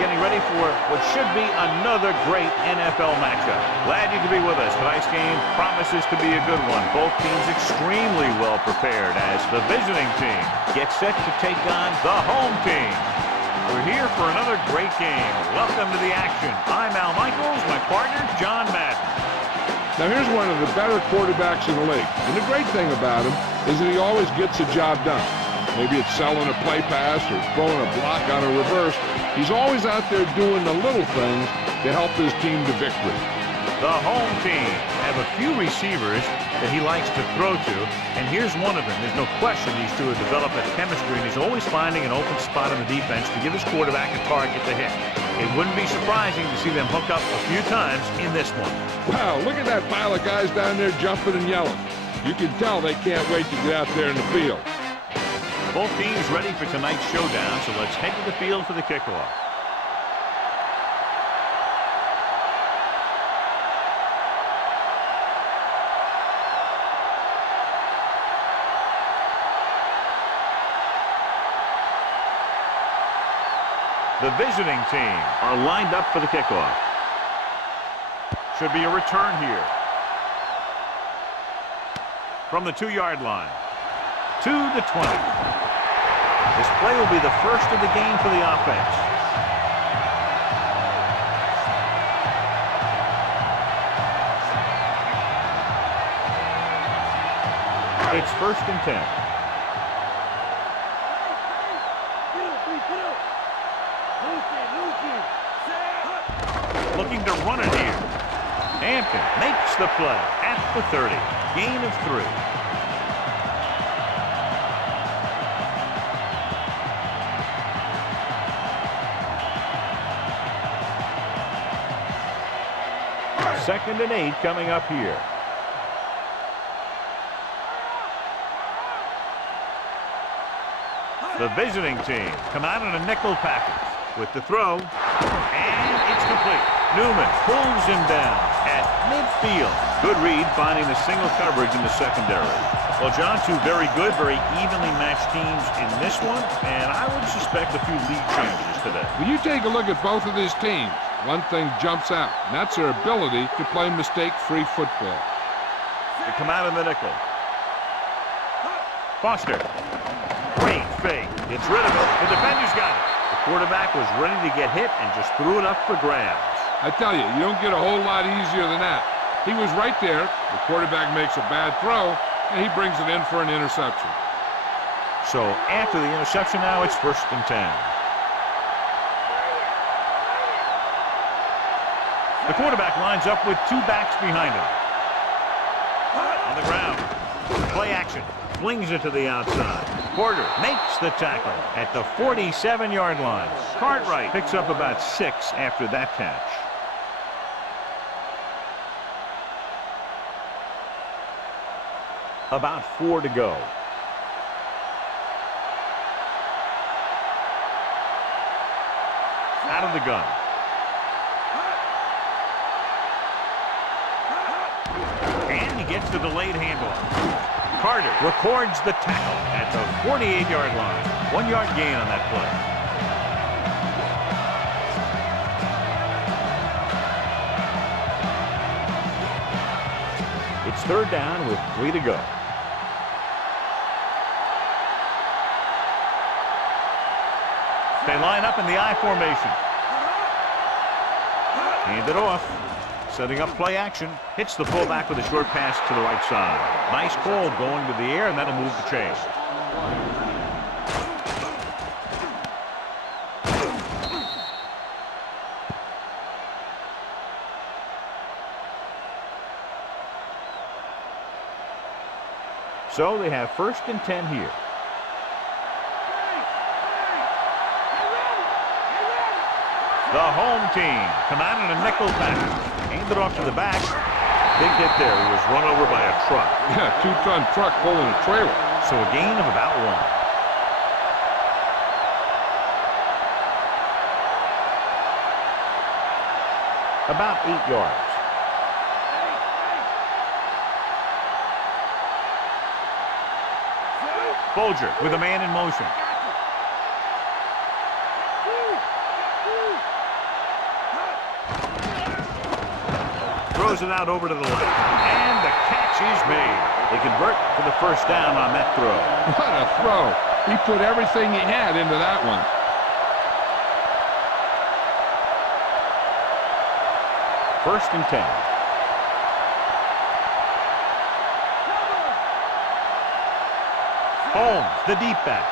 getting ready for what should be another great NFL matchup. Glad you could be with us. Tonight's game promises to be a good one. Both teams extremely well prepared as the visiting team gets set to take on the home team. We're here for another great game. Welcome to the action. I'm Al Michaels, my partner, John Madden. Now here's one of the better quarterbacks in the league. And the great thing about him is that he always gets the job done. Maybe it's selling a play pass or throwing a block on a reverse. He's always out there doing the little things to help his team to victory. The home team have a few receivers that he likes to throw to, and here's one of them. There's no question these two have developed a chemistry, and he's always finding an open spot on the defense to give his quarterback a target to hit. It wouldn't be surprising to see them hook up a few times in this one. Wow, look at that pile of guys down there jumping and yelling. You can tell they can't wait to get out there in the field. Both teams ready for tonight's showdown, so let's head to the field for the kickoff. The visiting team are lined up for the kickoff. Should be a return here. From the 2-yard line to the 20. This play will be the first of the game for the offense. It's 1st and 10. Looking to run it here. Hampton makes the play at the 30. Gain of 3. Second and 8 coming up here. The visiting team come out in a nickel package with the throw, and it's complete. Newman pulls him down at midfield. Good read, finding the single coverage in the secondary. Well, John, two very good, very evenly matched teams in this one, and I would suspect a few lead changes today. When you take a look at both of these teams, one thing jumps out, and that's their ability to play mistake-free football. They come out in the nickel. Foster. Great fake. Gets rid of it. The defender's got it. The quarterback was ready to get hit and just threw it up for grabs. I tell you, you don't get a whole lot easier than that. He was right there. The quarterback makes a bad throw, and he brings it in for an interception. So after the interception now, it's 1st and 10. The quarterback lines up with 2 backs behind him. On the ground. Play action. Flings it to the outside. Porter makes the tackle at the 47-yard line. Cartwright picks up about 6 after that catch. About 4 to go. Out of the gun. And he gets the delayed handoff. Carter records the tackle at the 48-yard line. 1-yard gain on that play. It's 3rd down with 3 to go. They line up in the I formation. Hand it off. Setting up play action. Hits the fullback with a short pass to the right side. Nice call going to the air, and that'll move the chain. So they have 1st and 10 here. The home team come out in a nickel package. Hand it off to the back. Big hit there. He was run over by a truck. Yeah, 2-ton truck pulling a trailer. So a gain of about 1. About 8 yards. Folger with a man in motion. Throws it out over to the left. And the catch is made. They convert for the first down on that throw. What a throw. He put everything he had into that one. First and 10. Holmes, the deep back.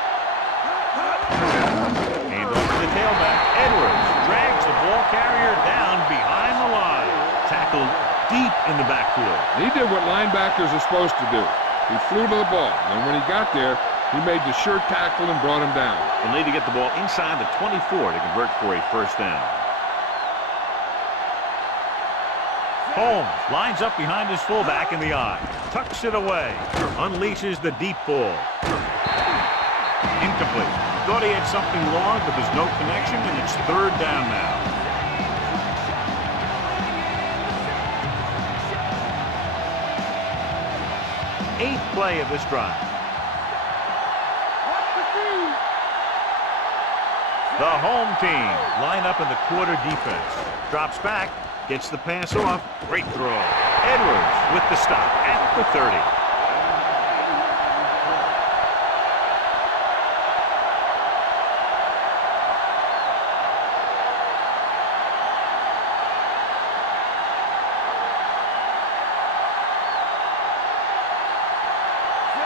Hand off to the tailback. Edwards drags the ball carrier down behind the line. Tackled deep in the backfield. He did what linebackers are supposed to do. He flew to the ball, and when he got there, he made the sure tackle and brought him down. They'll need to get the ball inside the 24 to convert for a first down. Holmes lines up behind his fullback in the I. Tucks it away. Unleashes the deep ball. Incomplete. Thought he had something long, but there's no connection, and it's third down now. Eighth play of this drive. The home team line up in the quarter defense. Drops back. Gets the pass off. Great throw. Edwards with the stop at the 30.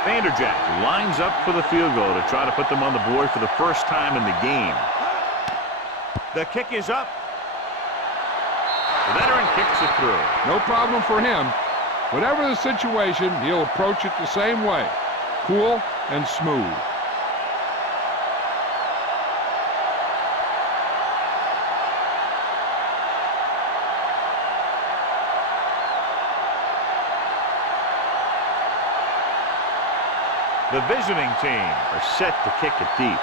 Vanderjack lines up for the field goal to try to put them on the board for the first time in the game. The kick is up. The veteran kicks it through. No problem for him. Whatever the situation, he'll approach it the same way. Cool and smooth. The visiting team are set to kick it deep.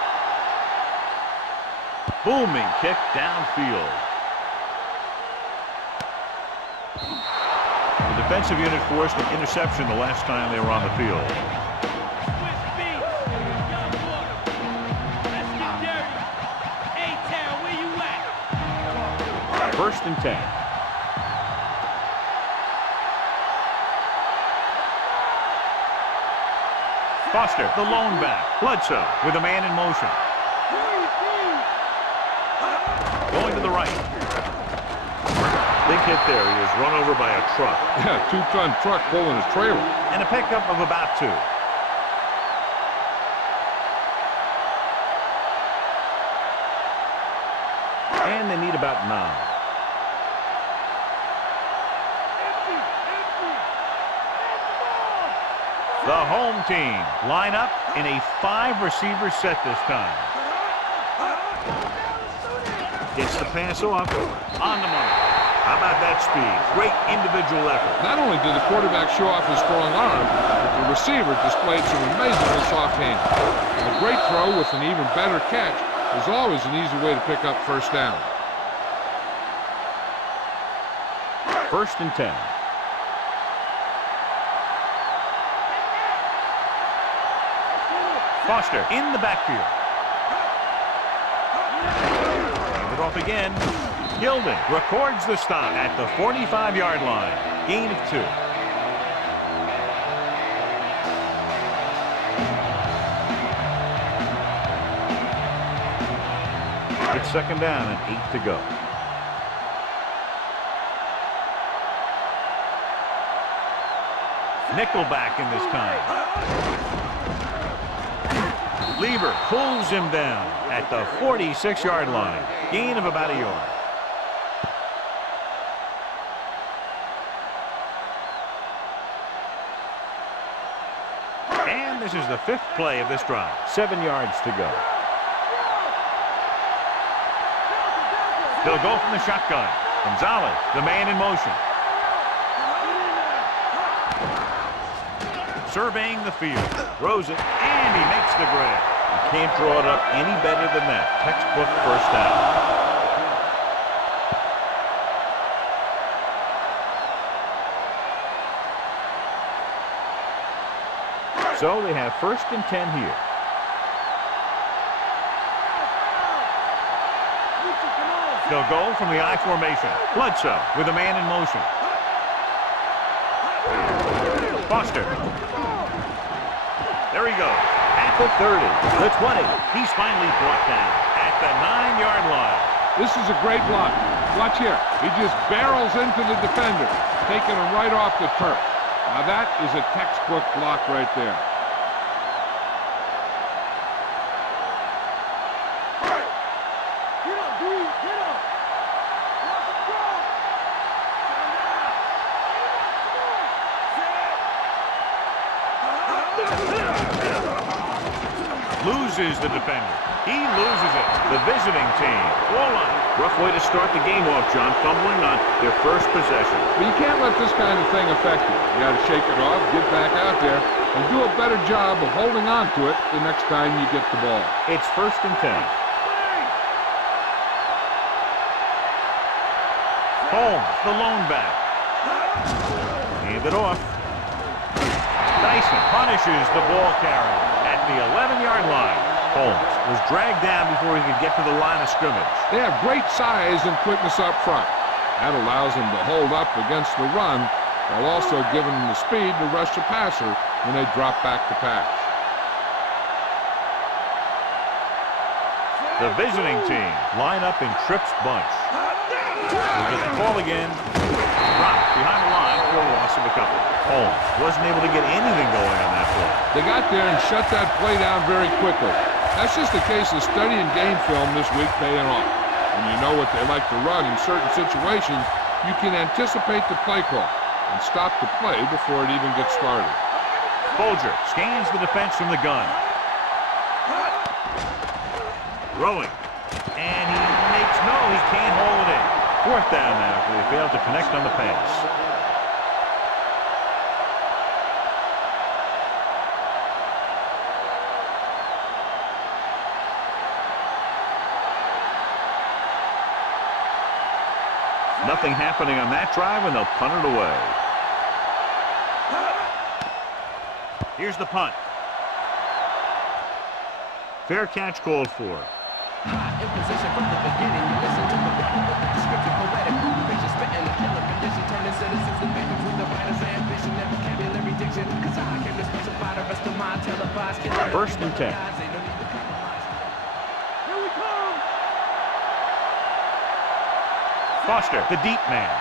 Booming kick downfield. The defensive unit forced an interception the last time they were on the field. First and 10. Foster, the lone back. Bledsoe with a man in motion. Going to the right. Big hit there. He was run over by a truck. Yeah, two-ton truck pulling a trailer. And a pickup of about 2. And they need about 9. The home team line up in a 5-receiver set this time. Gets the pass off. On the money. How about that speed? Great individual effort. Not only did the quarterback show off his strong arm, but the receiver displayed some amazingly soft hands. A great throw with an even better catch is always an easy way to pick up first down. First and 10. Foster in the backfield. Hand it off again. Gilding records the stop at the 45-yard line. Gain of 2. It's second down and 8 to go. Nickelback in this time. Lieber pulls him down at the 46-yard line. Gain of about 1 yard. And this is the 5th play of this drive. 7 yards to go. They'll go from the shotgun. Gonzalez, the man in motion. Surveying the field. Throws it, and he makes the grab. You can't draw it up any better than that. Textbook first down. So they have first and 10 here. They'll go from the I formation. Bledsoe with a man in motion. Foster. There he goes. At the 30, the 20. He's finally brought down at the 9-yard line. This is a great block. Watch here. He just barrels into the defender, taking him right off the turf. Now that is a textbook block right there. Loses the defender. He loses it. The visiting team. Goal line. Rough way to start the game off, John. Fumbling on their first possession. But you can't let this kind of thing affect you. You got to shake it off, get back out there, and do a better job of holding on to it the next time you get the ball. It's 1st and 10. Holmes, the lone back. Hand it off. Dyson punishes the ball carrier at the 11-yard line. Holmes was dragged down before he could get to the line of scrimmage. They have great size and quickness up front. That allows them to hold up against the run while also giving them the speed to rush the passer when they drop back to pass. The visiting team line up in trips bunch. We'll get the call again. Dropped behind the line for a loss of a couple. Holmes wasn't able to get anything going on that play. They got there and shut that play down very quickly. That's just a case of studying game film this week paying off. When you know what they like to run in certain situations, you can anticipate the play call and stop the play before it even gets started. Folger scans the defense from the gun. Throwing. And he can't hold it in. 4th down now after they failed to connect on the pass. Nothing happening on that drive, and they'll punt it away. Here's the punt. Fair catch called for. In position from the beginning, you listen to the rhyme with the description, poetic, picture spitting, the killer condition, turning citizens to victims with the writer's ambition and vocabulary diction. Cause I came to specify the rest of my televised killing. 1st and 10. Here we come! Foster, the deep man.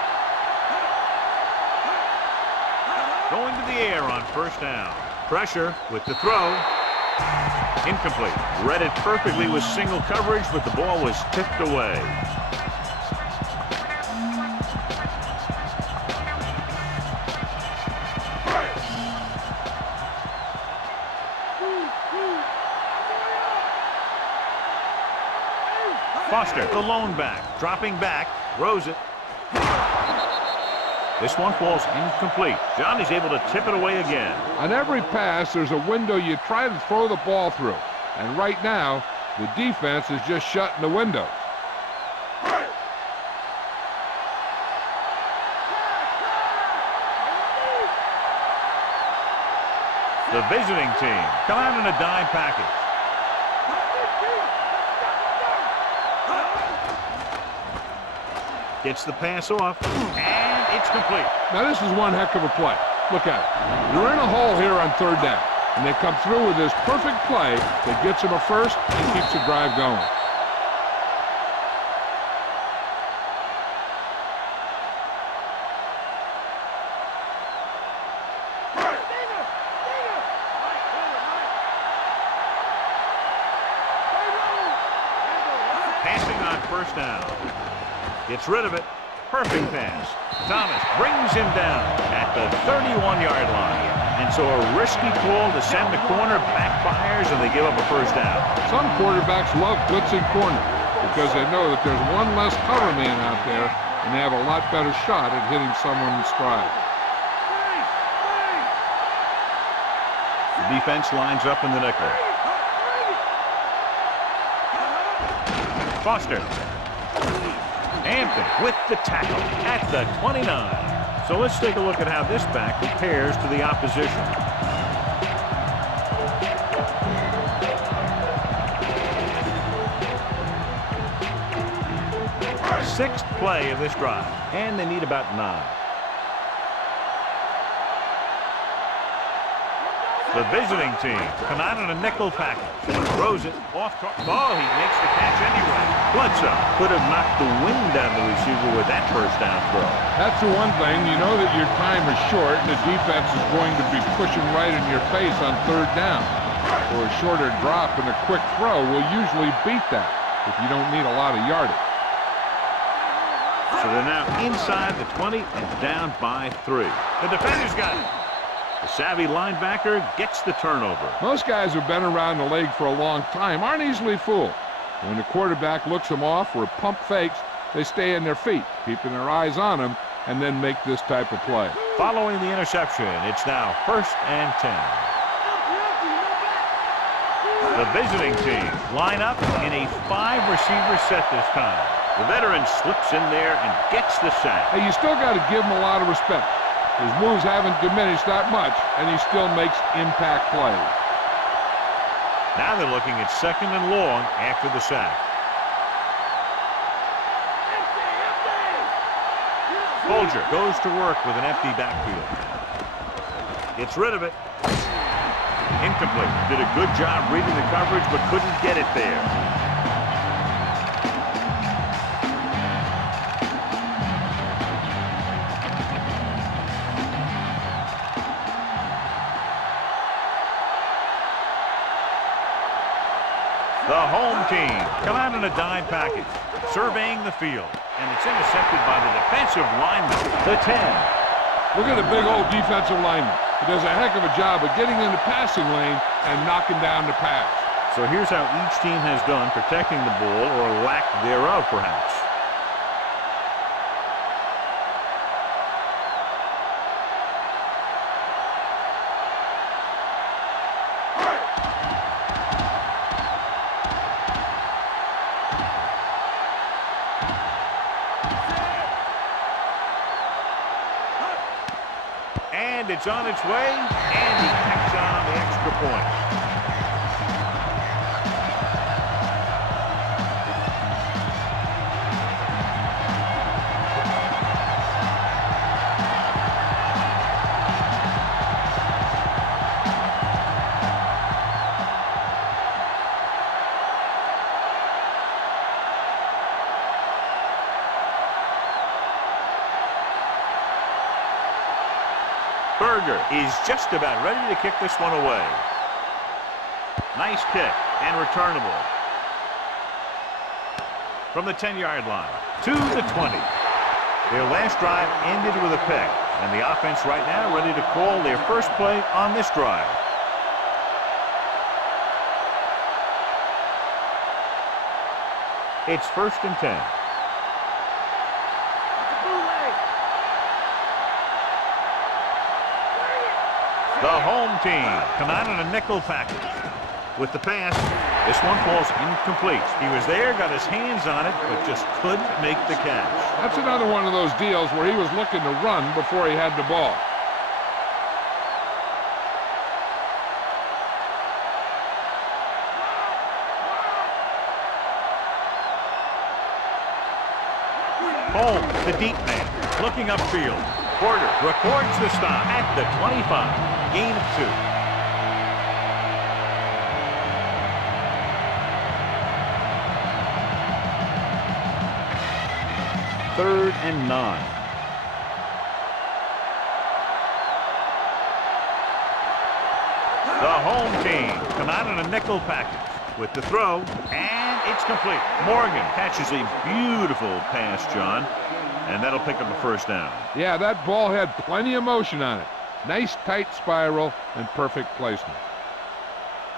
Going to the air on 1st down. Pressure with the throw. Incomplete. Read it perfectly with single coverage, but the ball was tipped away. Foster, the lone back, dropping back, throws it. This one falls incomplete. John is able to tip it away again. On every pass, there's a window you try to throw the ball through. And right now, the defense is just shutting the windows. The visiting team come out in a dime package. Gets the pass off, and it's complete. Now this is one heck of a play. Look at it. You're in a hole here on 3rd down, and they come through with this perfect play that gets them a first and keeps the drive going. Passing on 1st down. Gets rid of it. Perfect pass. Thomas brings him down at the 31-yard line. And so a risky call to send the corner backfires, and they give up a 1st down. Some quarterbacks love blitzing corner because they know that there's one less cover man out there, and they have a lot better shot at hitting someone in stride. The defense lines up in the nickel. Foster. Hampton with the tackle at the 29. So let's take a look at how this back compares to the opposition. 6th play of this drive, and they need about 9. The visiting team come out in a nickel package. Throws it off. Oh, he makes the catch anyway. Bledsoe could have knocked the wind out of the receiver with that first down throw. That's the one thing. You know that your time is short, and the defense is going to be pushing right in your face on third down. So a shorter drop and a quick throw will usually beat that if you don't need a lot of yardage. So they're now inside the 20 and down by 3. The defender's got it. The savvy linebacker gets the turnover. Most guys who've been around the league for a long time aren't easily fooled. When the quarterback looks them off or pump fakes, they stay in their feet, keeping their eyes on them, and then make this type of play. Following the interception, it's now 1st and 10. The visiting team line up in a 5-receiver set this time. The veteran slips in there and gets the sack. Hey, you still got to give him a lot of respect. His moves haven't diminished that much, and he still makes impact plays. Now they're looking at 2nd and long after the sack. Folger goes to work with an empty backfield. Gets rid of it. Incomplete. Did a good job reading the coverage, but couldn't get it there. The home team come out in a dime package, surveying the field, and it's intercepted by the defensive lineman, the 10. Look at the big old defensive lineman. He does a heck of a job of getting in the passing lane and knocking down the pass. So here's how each team has done protecting the ball, or lack thereof, perhaps. And it's on its way, and he tacks on the extra point. Berger is just about ready to kick this one away. Nice kick and returnable. From the 10-yard line to the 20. Their last drive ended with a pick, and the offense right now ready to call their first play on this drive. It's 1st and 10. The home team come out in a nickel package. With the pass, this one falls incomplete. He was there, got his hands on it, but just couldn't make the catch. That's another one of those deals where he was looking to run before he had the ball. Home, the deep man, looking upfield. Porter records the stop at the 25. Gain of 2. Third and 9. The home team come out in a nickel package with the throw, and it's complete. Morgan catches a beautiful pass, John, and that'll pick up a 1st down. Yeah, that ball had plenty of motion on it. Nice tight spiral and perfect placement.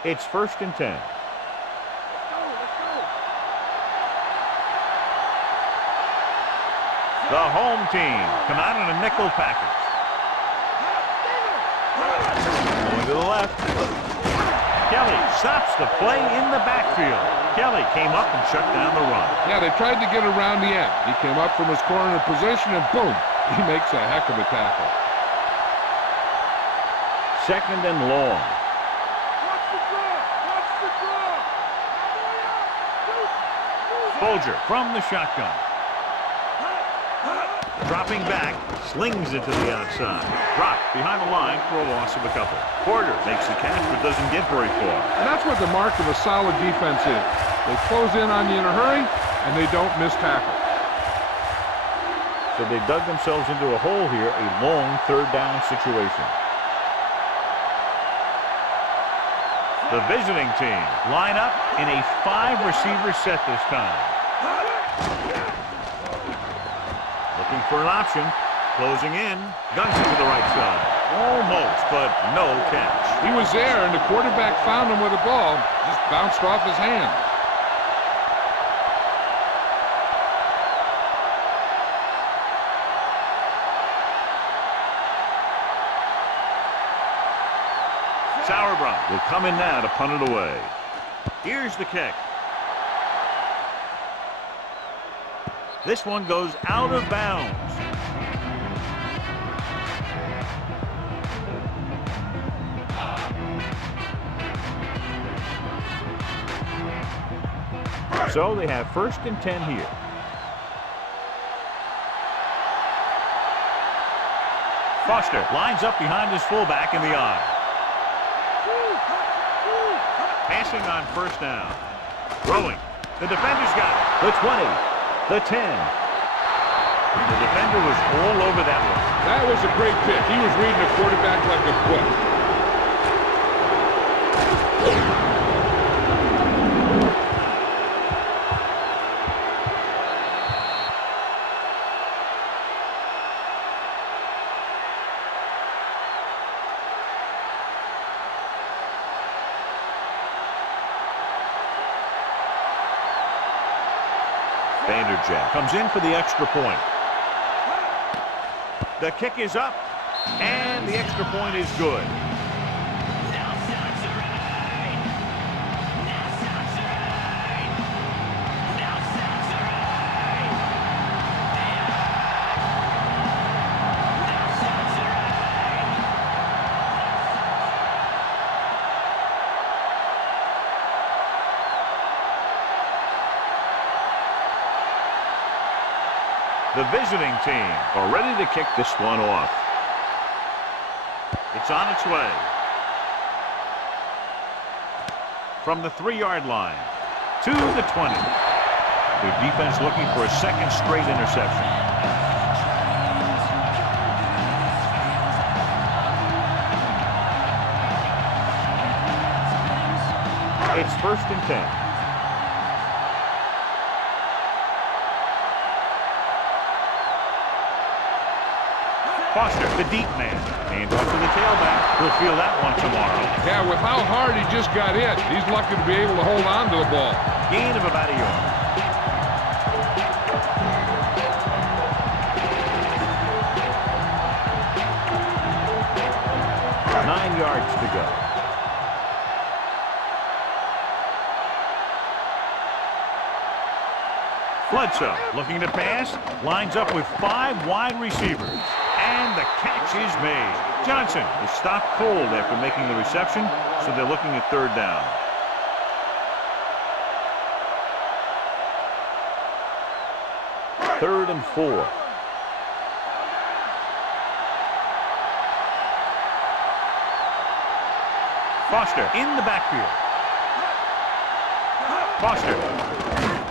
It's 1st and 10. The home team come out in a nickel package. Going to the left. Kelly stops the play in the backfield. Kelly came up and shut down the run. Yeah, they tried to get around the end. He came up from his corner position and boom, he makes a heck of a tackle. 2nd and long. Folger from the shotgun. Dropping back, slings it to the outside. Dropped behind the line for a loss of a couple. Porter makes the catch but doesn't get very far. And that's what the mark of a solid defense is. They close in on you in a hurry, and they don't miss tackle. So they dug themselves into a hole here, a long third down situation. The visiting team line up in a 5-receiver set this time. Looking for an option. Closing in. Guns it to the right side. Almost, but no catch. He was there, and the quarterback found him with the ball. Just bounced off his hand. Sauerbrunn will come in now to punt it away. Here's the kick. This one goes out of bounds. So they have 1st and 10 here. Foster lines up behind his fullback in the eye. Passing on 1st down. Throwing. The defender's got it. The 20. The 10. The defender was all over that one. That was a great pick. He was reading the quarterback like a book. Vanderjagt comes in for the extra point. The kick is up, and the extra point is good. The visiting team are ready to kick this one off. It's on its way. From the 3-yard line to the 20. The defense looking for a 2nd straight interception. It's 1st and 10. Foster, the deep man. Hand off to the tailback. He'll feel that one tomorrow. Yeah, with how hard he just got hit, he's lucky to be able to hold on to the ball. Gain of about a yard. Nine yards to go. Bledsoe looking to pass. Lines up with 5 wide receivers. And the catch is made. Johnson is stopped cold after making the reception, so they're looking at 3rd down. Third and 4. Foster in the backfield. Foster.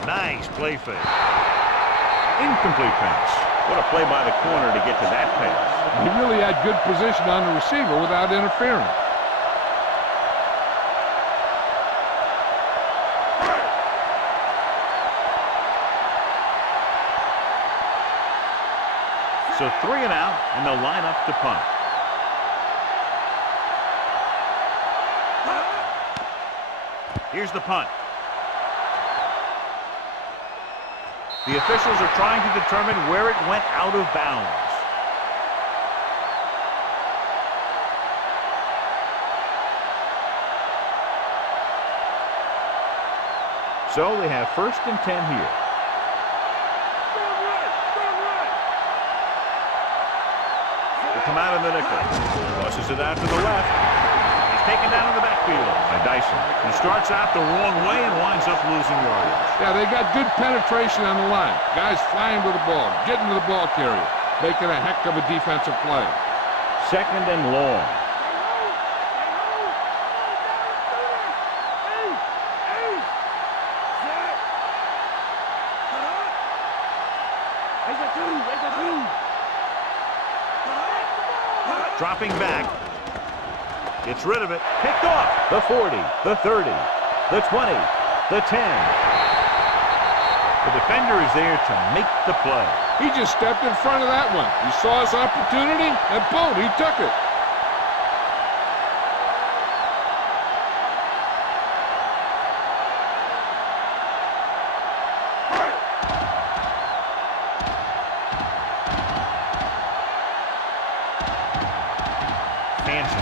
Nice play fake. Incomplete pass. What a play by the corner to get to that pass. He really had good position on the receiver without interfering. So 3 and out, and they'll line up to punt. Here's the punt. The officials are trying to determine where it went out of bounds. So they have 1st and 10 here. They come out of the nickel. Tosses it out to the left. Taken down in the backfield by Dyson. He starts out the wrong way and winds up losing yardage. Yeah, they got good penetration on the line. Guys flying with the ball, getting to the ball carrier. making a heck of a defensive play. Second and long. Dropping back. Gets rid of it. Picked off. The 40, the 30, the 20, the 10. The defender is there to make the play. He just stepped in front of that one. He saw his opportunity, and boom, he took it.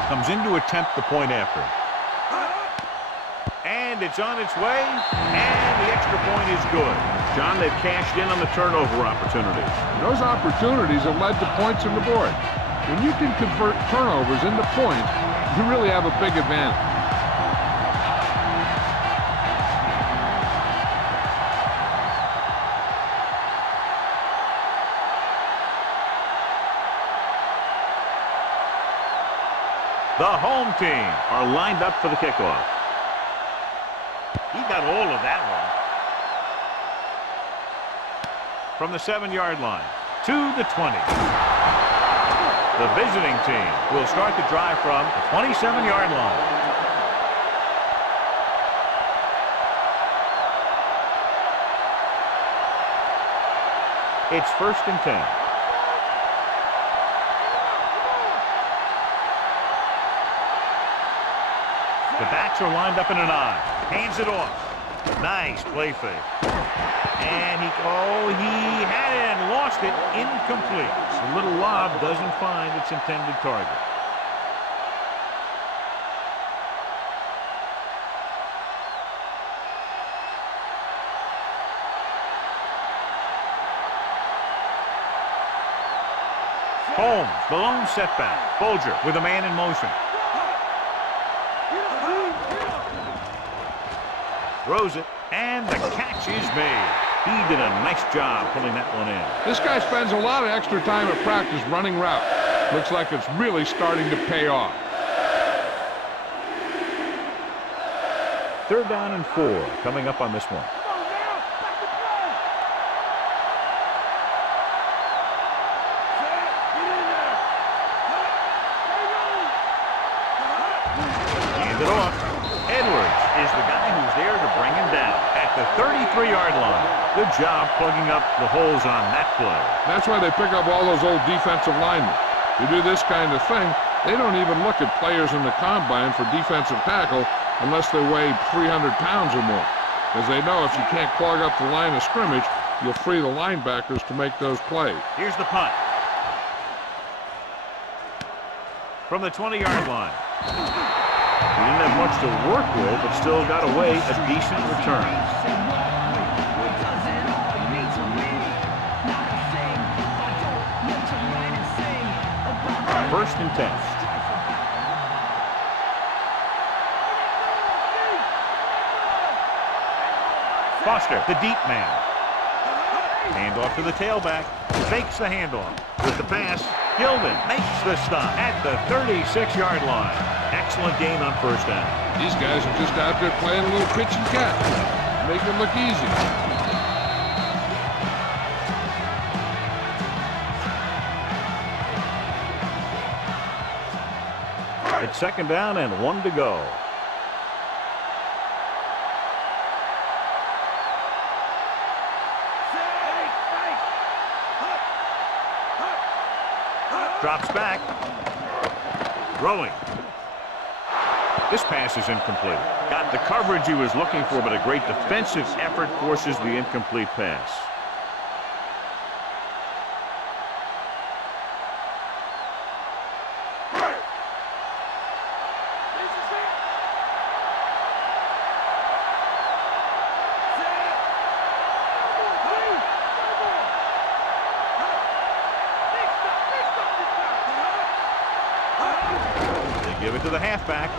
Comes in to attempt the point after. And it's on its way, and the extra point is good. John, they've cashed in on the turnover opportunities. Those opportunities have led to points on the board. When you can convert turnovers into points, you really have a big advantage. The home team are lined up for the kickoff. He got all of that one. From the 7-yard line to the 20. The visiting team will start the drive from the 27-yard line. It's 1st and 10. The backs are lined up in an I. Hands it off. Nice play fake. And he had it and lost it. Incomplete. The little lob doesn't find its intended target. Holmes, the lone setback. Bolger with a man in motion. Throws it, and the catch is made. He did a nice job pulling that one in. This guy spends a lot of extra time at practice running routes. Looks like it's really starting to pay off. 3rd down and 4 coming up on this one. Hand it off. Edwards is the guy who's there to bring him down at the 33-yard line. Good job plugging up the holes on that play. That's why they pick up all those old defensive linemen. To do this kind of thing, they don't even look at players in the combine for defensive tackle unless they weigh 300 pounds or more. Because they know if you can't clog up the line of scrimmage, you'll free the linebackers to make those plays. Here's the punt. From the 20-yard line. He didn't have much to work with, but still got away a decent return. 1st and 10. Foster, the deep man. Handoff to the tailback. Fakes the handoff. With the pass, Gilman makes the stop at the 36-yard line. Excellent gain on 1st down. These guys are just out there playing a little pitch and catch. Make it look easy. It's 2nd down and 1 to go. Drops back. Throwing. This pass is incomplete. Got the coverage he was looking for, but a great defensive effort forces the incomplete pass. Give it to the halfback.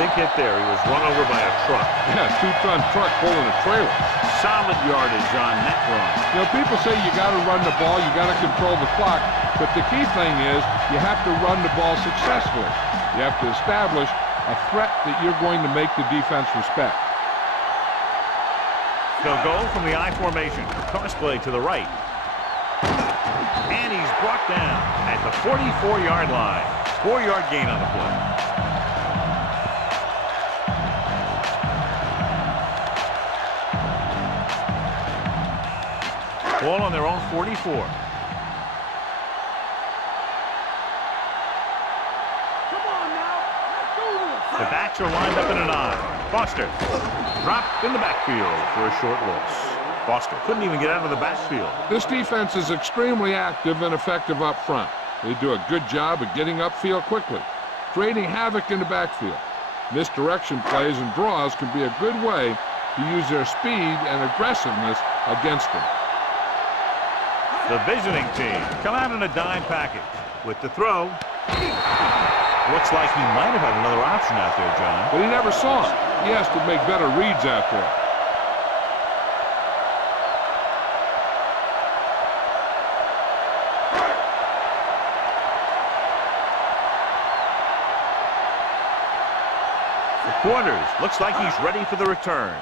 Big hit there. He was run over by a truck. Yeah, 2-ton truck pulling a trailer. Solid yardage on that run. You know, people say you got to run the ball, you got to control the clock, but the key thing is you have to run the ball successfully. You have to establish a threat that you're going to make the defense respect. They'll go from the I formation. Cross play to the right. And he's brought down at the 44-yard line. 4-yard gain on the play. Ball on their own 44. The backs are lined up in an I. Foster dropped in the backfield for a short loss. Foster couldn't even get out of the backfield. This defense is extremely active and effective up front. They do a good job of getting upfield quickly, creating havoc in the backfield. Misdirection plays and draws can be a good way to use their speed and aggressiveness against them. The visiting team come out in a dime package with the throw. Looks like he might have had another option out there, John. But he never saw it. He has to make better reads out there. The Quarters looks like he's ready for the return.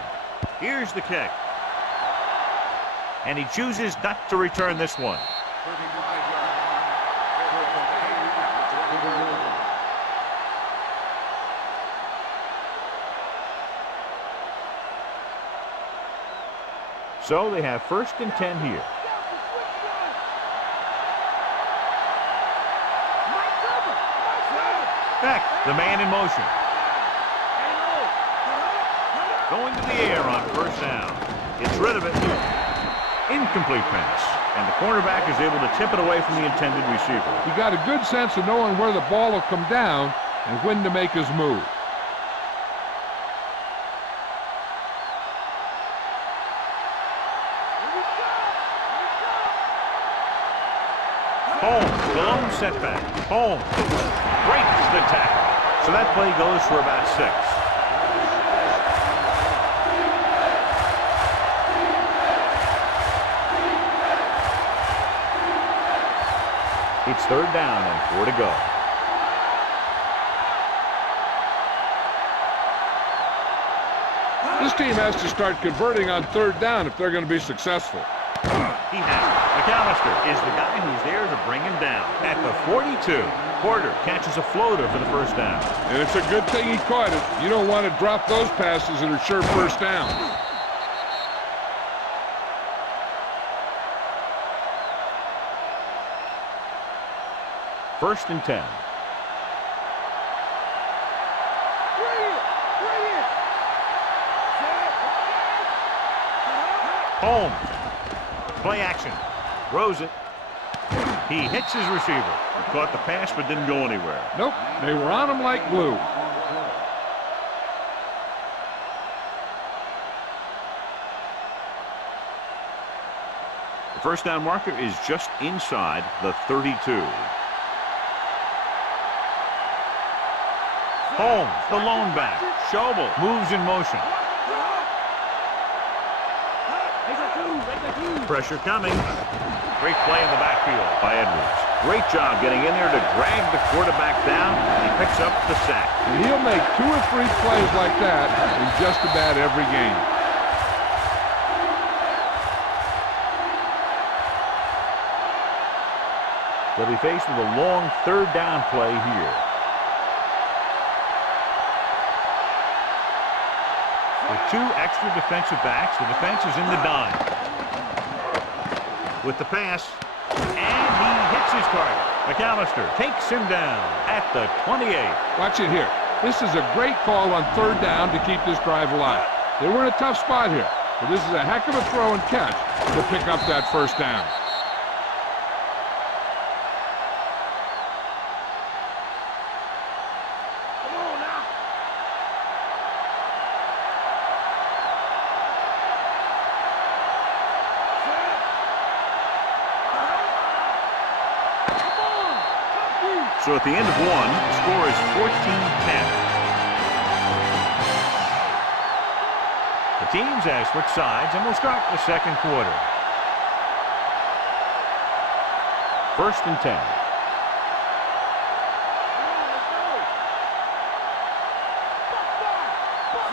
Here's the kick. And he chooses not to return this one. So they have 1st and 10 here. Back, the man in motion. Going to the air on 1st down. Gets rid of it. Incomplete pass. And the cornerback is able to tip it away from the intended receiver. He got a good sense of knowing where the ball will come down and when to make his move. Holmes, the lone setback. Holmes breaks the tackle. So that play goes for about 6. It's 3rd down and 4 to go. This team has to start converting on 3rd down if they're going to be successful. He has it. McAllister is the guy who's there to bring him down. At the 42, Porter catches a floater for the 1st down. And it's a good thing he caught it. You don't want to drop those passes that are sure 1st down. First and 10. Holmes. Play action. Throws it. He hits his receiver. He caught the pass but didn't go anywhere. Nope. They were on him like glue. The 1st down marker is just inside the 32. Holmes, the lone back. Schobel moves in motion. Pressure coming. Great play in the backfield by Edwards. Great job getting in there to drag the quarterback down, and he picks up the sack. And he'll make 2 or 3 plays like that in just about every game. They'll be faced with a long 3rd down play here. With 2 extra defensive backs, the defense is in the dime. With the pass, and he hits his target. McAllister takes him down at the 28. Watch it here. This is a great call on 3rd down to keep this drive alive. They were in a tough spot here, but this is a heck of a throw and catch to pick up that 1st down. So at the end of 1, the score is 14-10. teams have switched sides, and we'll start the second quarter. 1st and 10.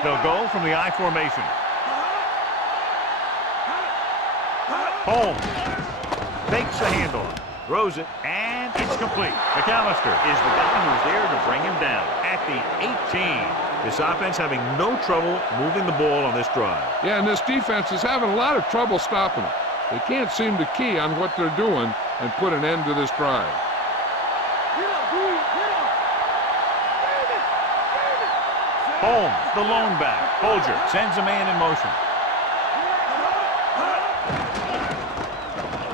They'll go from the I formation. Holmes fakes the handoff, throws it, and it's complete. McAllister is the guy who's there to bring him down at the 18. This offense having no trouble moving the ball on this drive. Yeah, and this defense is having a lot of trouble stopping them. They can't seem to key on what they're doing and put an end to this drive. Holmes, the lone back. Folger sends a man in motion.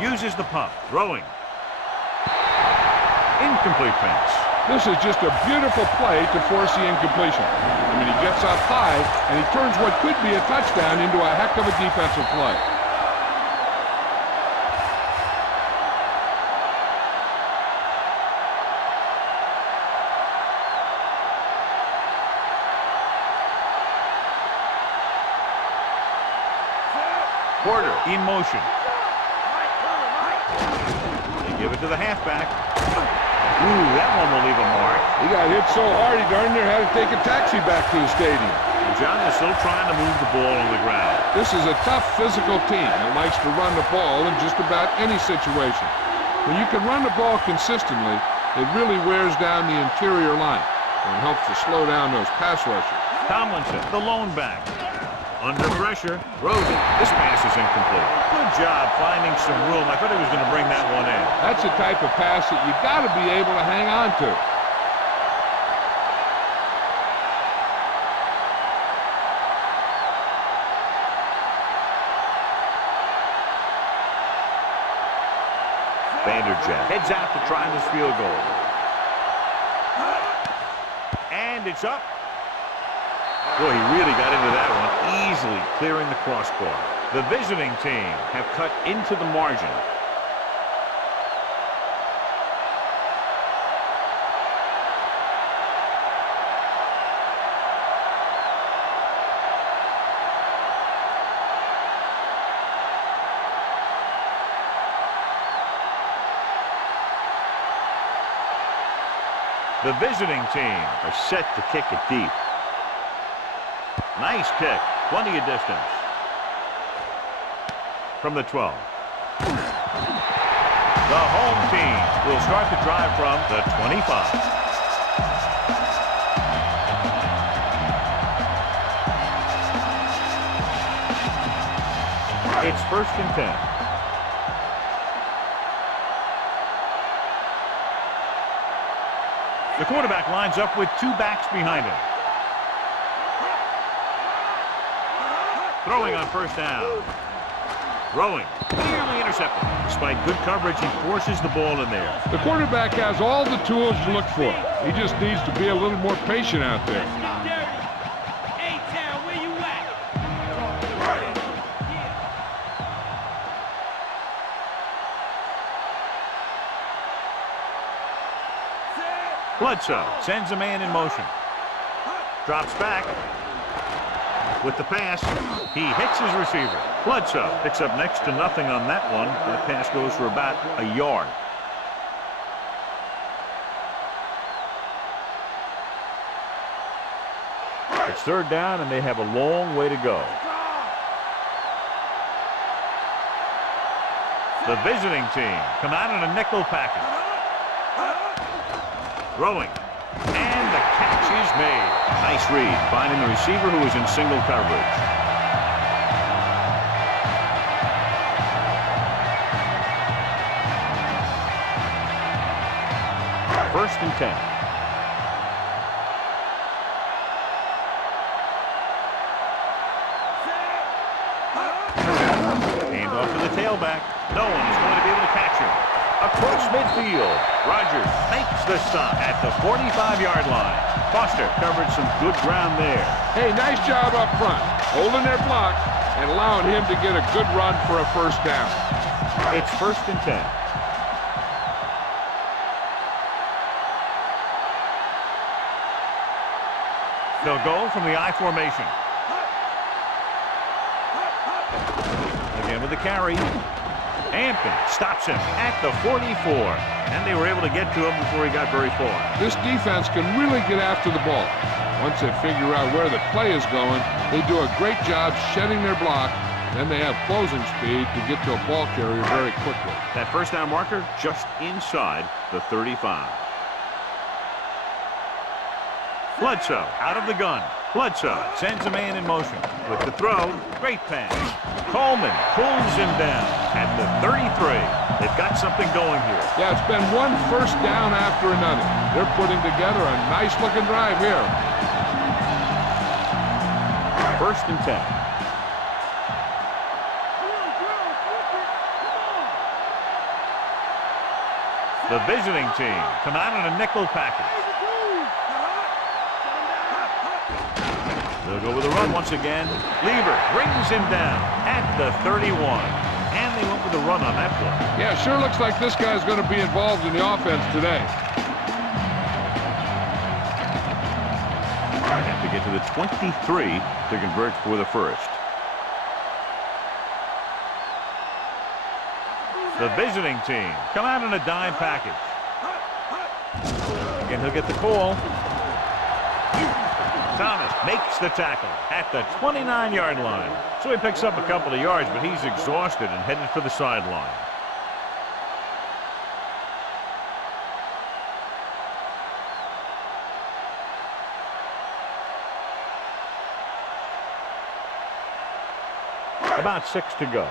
Uses the pump. Throwing. Incomplete pass. This is just a beautiful play to force the incompletion. I mean, he gets up high, and he turns what could be a touchdown into a heck of a defensive play. Porter in motion. They give it to the halfback. Ooh, that one will leave a mark. He got hit so hard he darn near had to take a taxi back to the stadium. And John is still trying to move the ball on the ground. This is a tough physical team that likes to run the ball in just about any situation. When you can run the ball consistently, it really wears down the interior line and helps to slow down those pass rushers. Tomlinson, the lone back. Under pressure, throws it. This pass is incomplete. Good job finding some room. I thought he was going to bring that one in. That's the type of pass that you got to be able to hang on to. Vanderjagt heads out to try this field goal. And it's up. Boy, he really got into that one, easily clearing the crossbar. The visiting team have cut into the margin. The visiting team are set to kick it deep. Nice kick. Plenty of distance. From the 12. The home team will start the drive from the 25. It's 1st and 10. The quarterback lines up with 2 backs behind him. Throwing on 1st down. Throwing. Nearly intercepted. Despite good coverage, he forces the ball in there. The quarterback has all the tools you look for. He just needs to be a little more patient out there. Bledsoe sends a man in motion. Drops back. With the pass, he hits his receiver. Bledsoe picks up next to nothing on that one. That pass goes for about a yard. It's 3rd down, and they have a long way to go. The visiting team come out in a nickel package. Throwing. And the catch is made. Nice read, finding the receiver who was in single coverage. First and 10. Hand off to the tailback. No one is going to be able to catch him. Across midfield, Rodgers makes the stop at the 45-yard line. Foster covered some good ground there. Hey, nice job up front, holding their block and allowing him to get a good run for a 1st down. It's 1st and 10. They'll go from the I formation. Again with the carry. Hampton stops him at the 44. And they were able to get to him before he got very far. This defense can really get after the ball. Once they figure out where the play is going, they do a great job shedding their block. Then they have closing speed to get to a ball carrier very quickly. That first down marker just inside the 35. Bledsoe out of the gun. Bledsoe sends a man in motion. With the throw, great pass. Coleman pulls him down at the 33. They've got something going here. Yeah, it's been one first down after another. They're putting together a nice-looking drive here. First and 10. The visiting team come out in a nickel package. They'll go with a run once again. Lieber brings him down at the 31. And they went with a run on that play. Yeah, sure looks like this guy's going to be involved in the offense today. They have to get to the 23 to convert for the first. The visiting team come out in a dime package. Again, he'll get the call. Thomas makes the tackle at the 29-yard line. So he picks up a couple of yards, but he's exhausted and headed for the sideline. About 6 to go.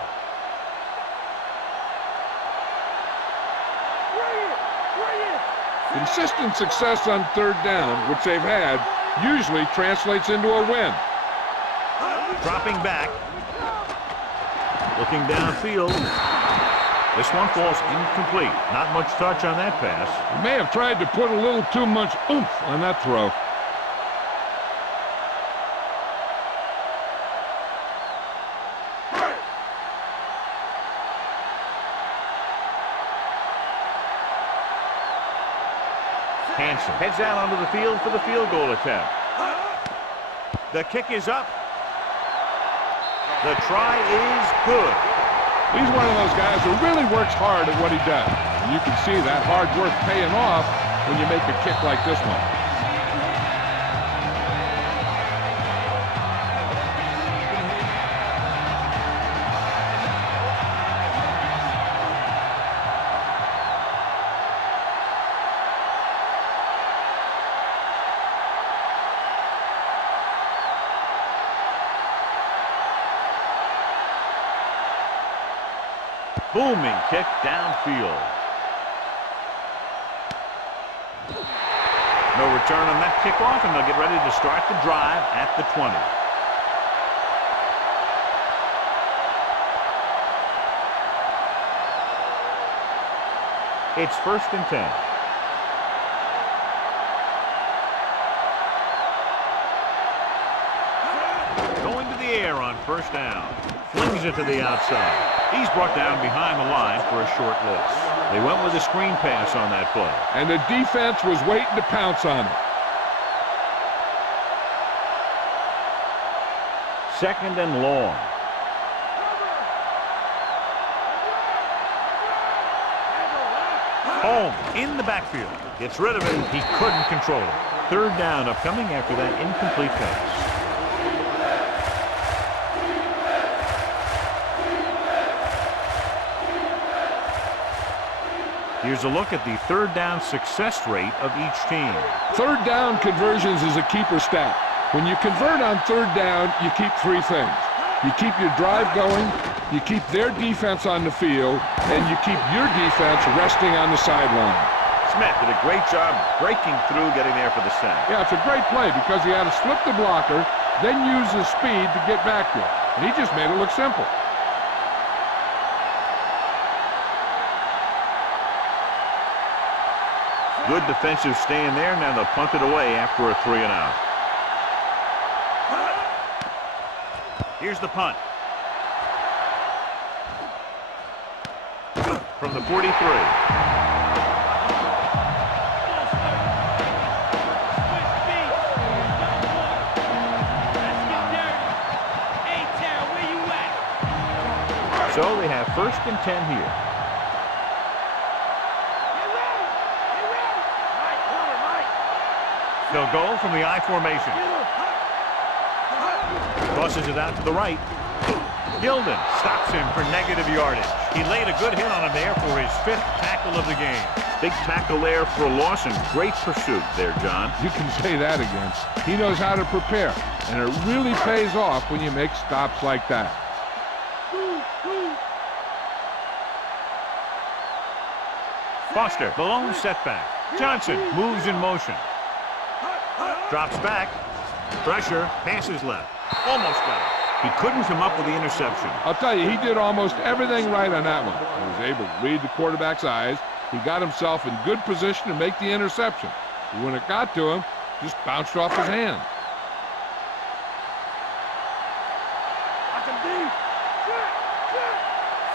Consistent success on third down, which they've had, usually translates into a win. Dropping back. Looking downfield. This one falls incomplete. Not much touch on that pass. He may have tried to put a little too much oomph on that throw. Hansen heads out onto the field for the field goal attempt. The kick is up. The try is good. He's one of those guys who really works hard at what he does. And you can see that hard work paying off when you make a kick like this one. Booming kick downfield. No return on that kickoff, and they'll get ready to start the drive at the 20. It's first and 10. Going to the air on first down. Flings it to the outside. He's brought down behind the line for a short loss. They went with a screen pass on that play. And the defense was waiting to pounce on it. Second and long. Home in the backfield. Gets rid of it. He couldn't control it. Third down upcoming after that incomplete pass. Here's a look at the third down success rate of each team. Third down conversions is a keeper stat. When you convert on third down, you keep three things. You keep your drive going, you keep their defense on the field, and you keep your defense resting on the sideline. Smith did a great job breaking through, getting there for the sack. Yeah, it's a great play because he had to slip the blocker, then use his speed to get back there. And he just made it look simple. Good defensive stand there. Now they'll punt it away after a 3-and-out. Here's the punt. From the 43. So they have 1st and 10 here. They'll go from the I formation. Tosses it out to the right. Gilden stops him for negative yardage. He laid a good hit on him there for his 5th tackle of the game. Big tackle there for a loss and great pursuit there, John. You can say that again. He knows how to prepare, and it really pays off when you make stops like that. Foster, the lone setback. Johnson moves in motion. Drops back. Pressure. Passes left. Almost got it. He couldn't come up with the interception. I'll tell you, he did almost everything right on that one. He was able to read the quarterback's eyes. He got himself in good position to make the interception. When it got to him, just bounced off his hand.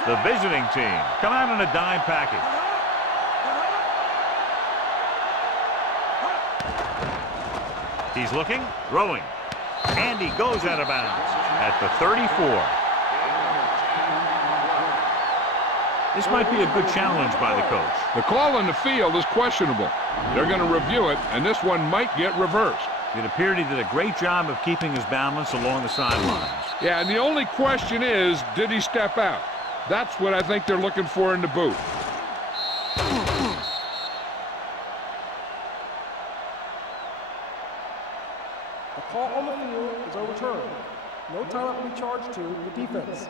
The visiting team come out in a dime package. He's looking, throwing, and he goes out of bounds at the 34. This might be a good challenge by the coach. The call on the field is questionable. They're going to review it, and this one might get reversed. It appeared he did a great job of keeping his balance along the sidelines. Yeah, and the only question is, did he step out? That's what I think they're looking for in the booth. The call on the field is overturned. No timeout will be charged to the defense.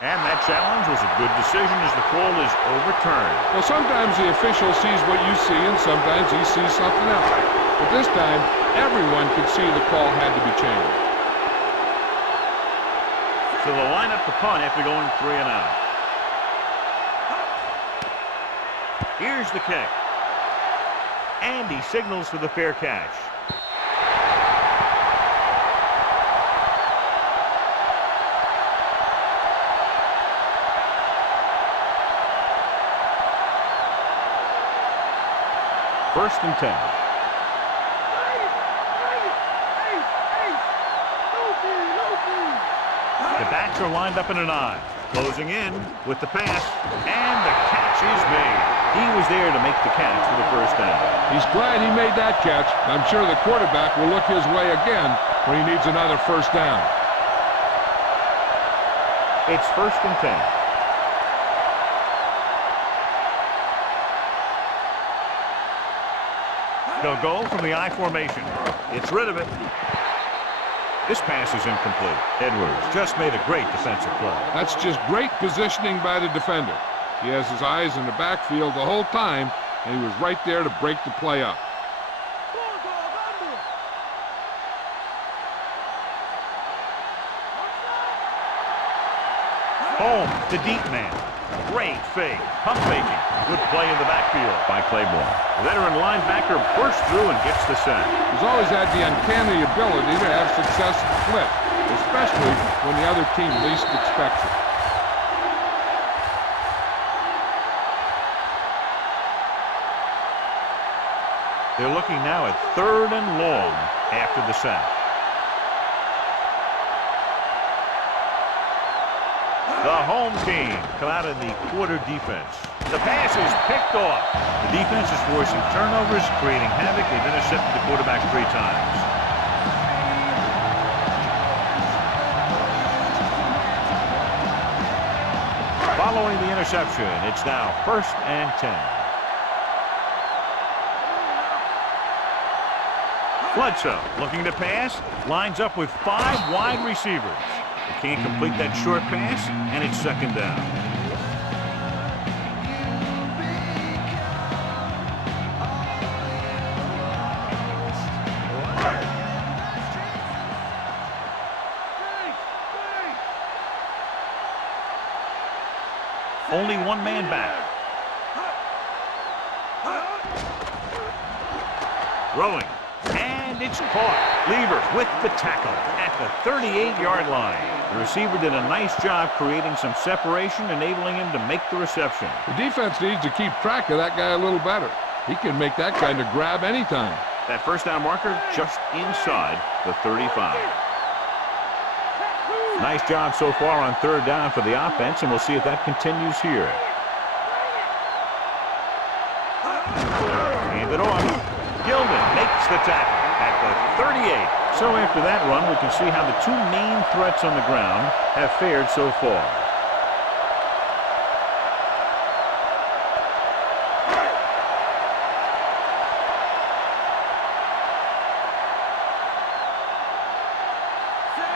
And that challenge was a good decision as the call is overturned. Well, sometimes the official sees what you see, and sometimes he sees something else. But this time, everyone could see the call had to be changed. So they'll line up the punt after going 3 and out. Here's the kick. And he signals for the fair catch. First and 10. The backs are lined up in an I. Closing in with the pass, and the catch is made. He was there to make the catch for the first down. He's glad he made that catch. I'm sure the quarterback will look his way again when he needs another first down. It's 1st and 10. They'll go from the I formation. It's rid of it. This pass is incomplete. Edwards just made a great defensive play. That's just great positioning by the defender. He has his eyes in the backfield the whole time, and he was right there to break the play up. Home, the deep man. Great fake. Pump faking. Good play in the backfield by Claiborne. The veteran linebacker bursts through and gets the sack. He's always had the uncanny ability to have success split, especially when the other team least expects it. They're looking now at 3rd and long after the sack. The home team come out in the quarter defense. The pass is picked off. The defense is forcing turnovers, creating havoc. They've intercepted the quarterback 3 times. Following the interception, it's now 1st and 10. Bledsoe looking to pass, lines up with 5 wide receivers. They can't complete that short pass, and it's 2nd down. Only 1 man back. Throwing. And it's caught. Lever with the tackle at the 38-yard line. The receiver did a nice job creating some separation, enabling him to make the reception. The defense needs to keep track of that guy a little better. He can make that kind of grab anytime. That first down marker just inside the 35. Nice job so far on third down for the offense, and we'll see if that continues here. Hand it off. Gilman makes the tackle at the 38. So after that run, we can see how the two main threats on the ground have fared so far.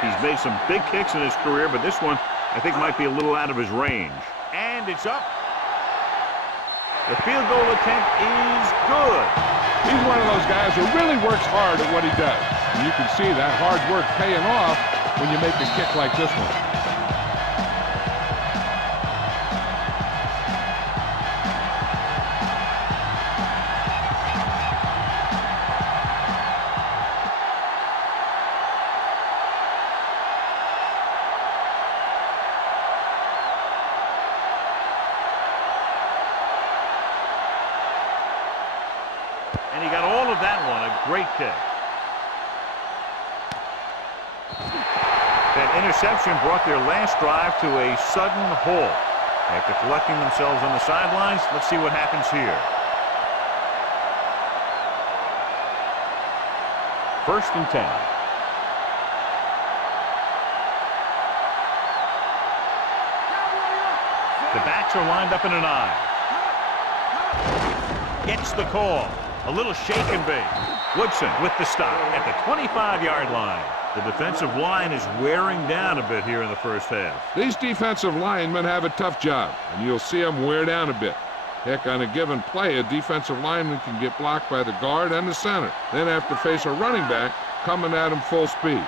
He's made some big kicks in his career, but this one I think might be a little out of his range. And it's up. The field goal attempt is good. He's one of those guys who really works hard at what he does. And you can see that hard work paying off when you make a kick like this one. And he got all of that one. A great kick. That interception brought their last drive to a sudden halt. After collecting themselves on the sidelines, let's see what happens here. First and 10. The backs are lined up in an I. Gets the call. A little shake and bake. Woodson with the stop at the 25-yard line. The defensive line is wearing down a bit here in the first half. These defensive linemen have a tough job, and you'll see them wear down a bit. Heck, on a given play, a defensive lineman can get blocked by the guard and the center, then have to face a running back coming at him full speed.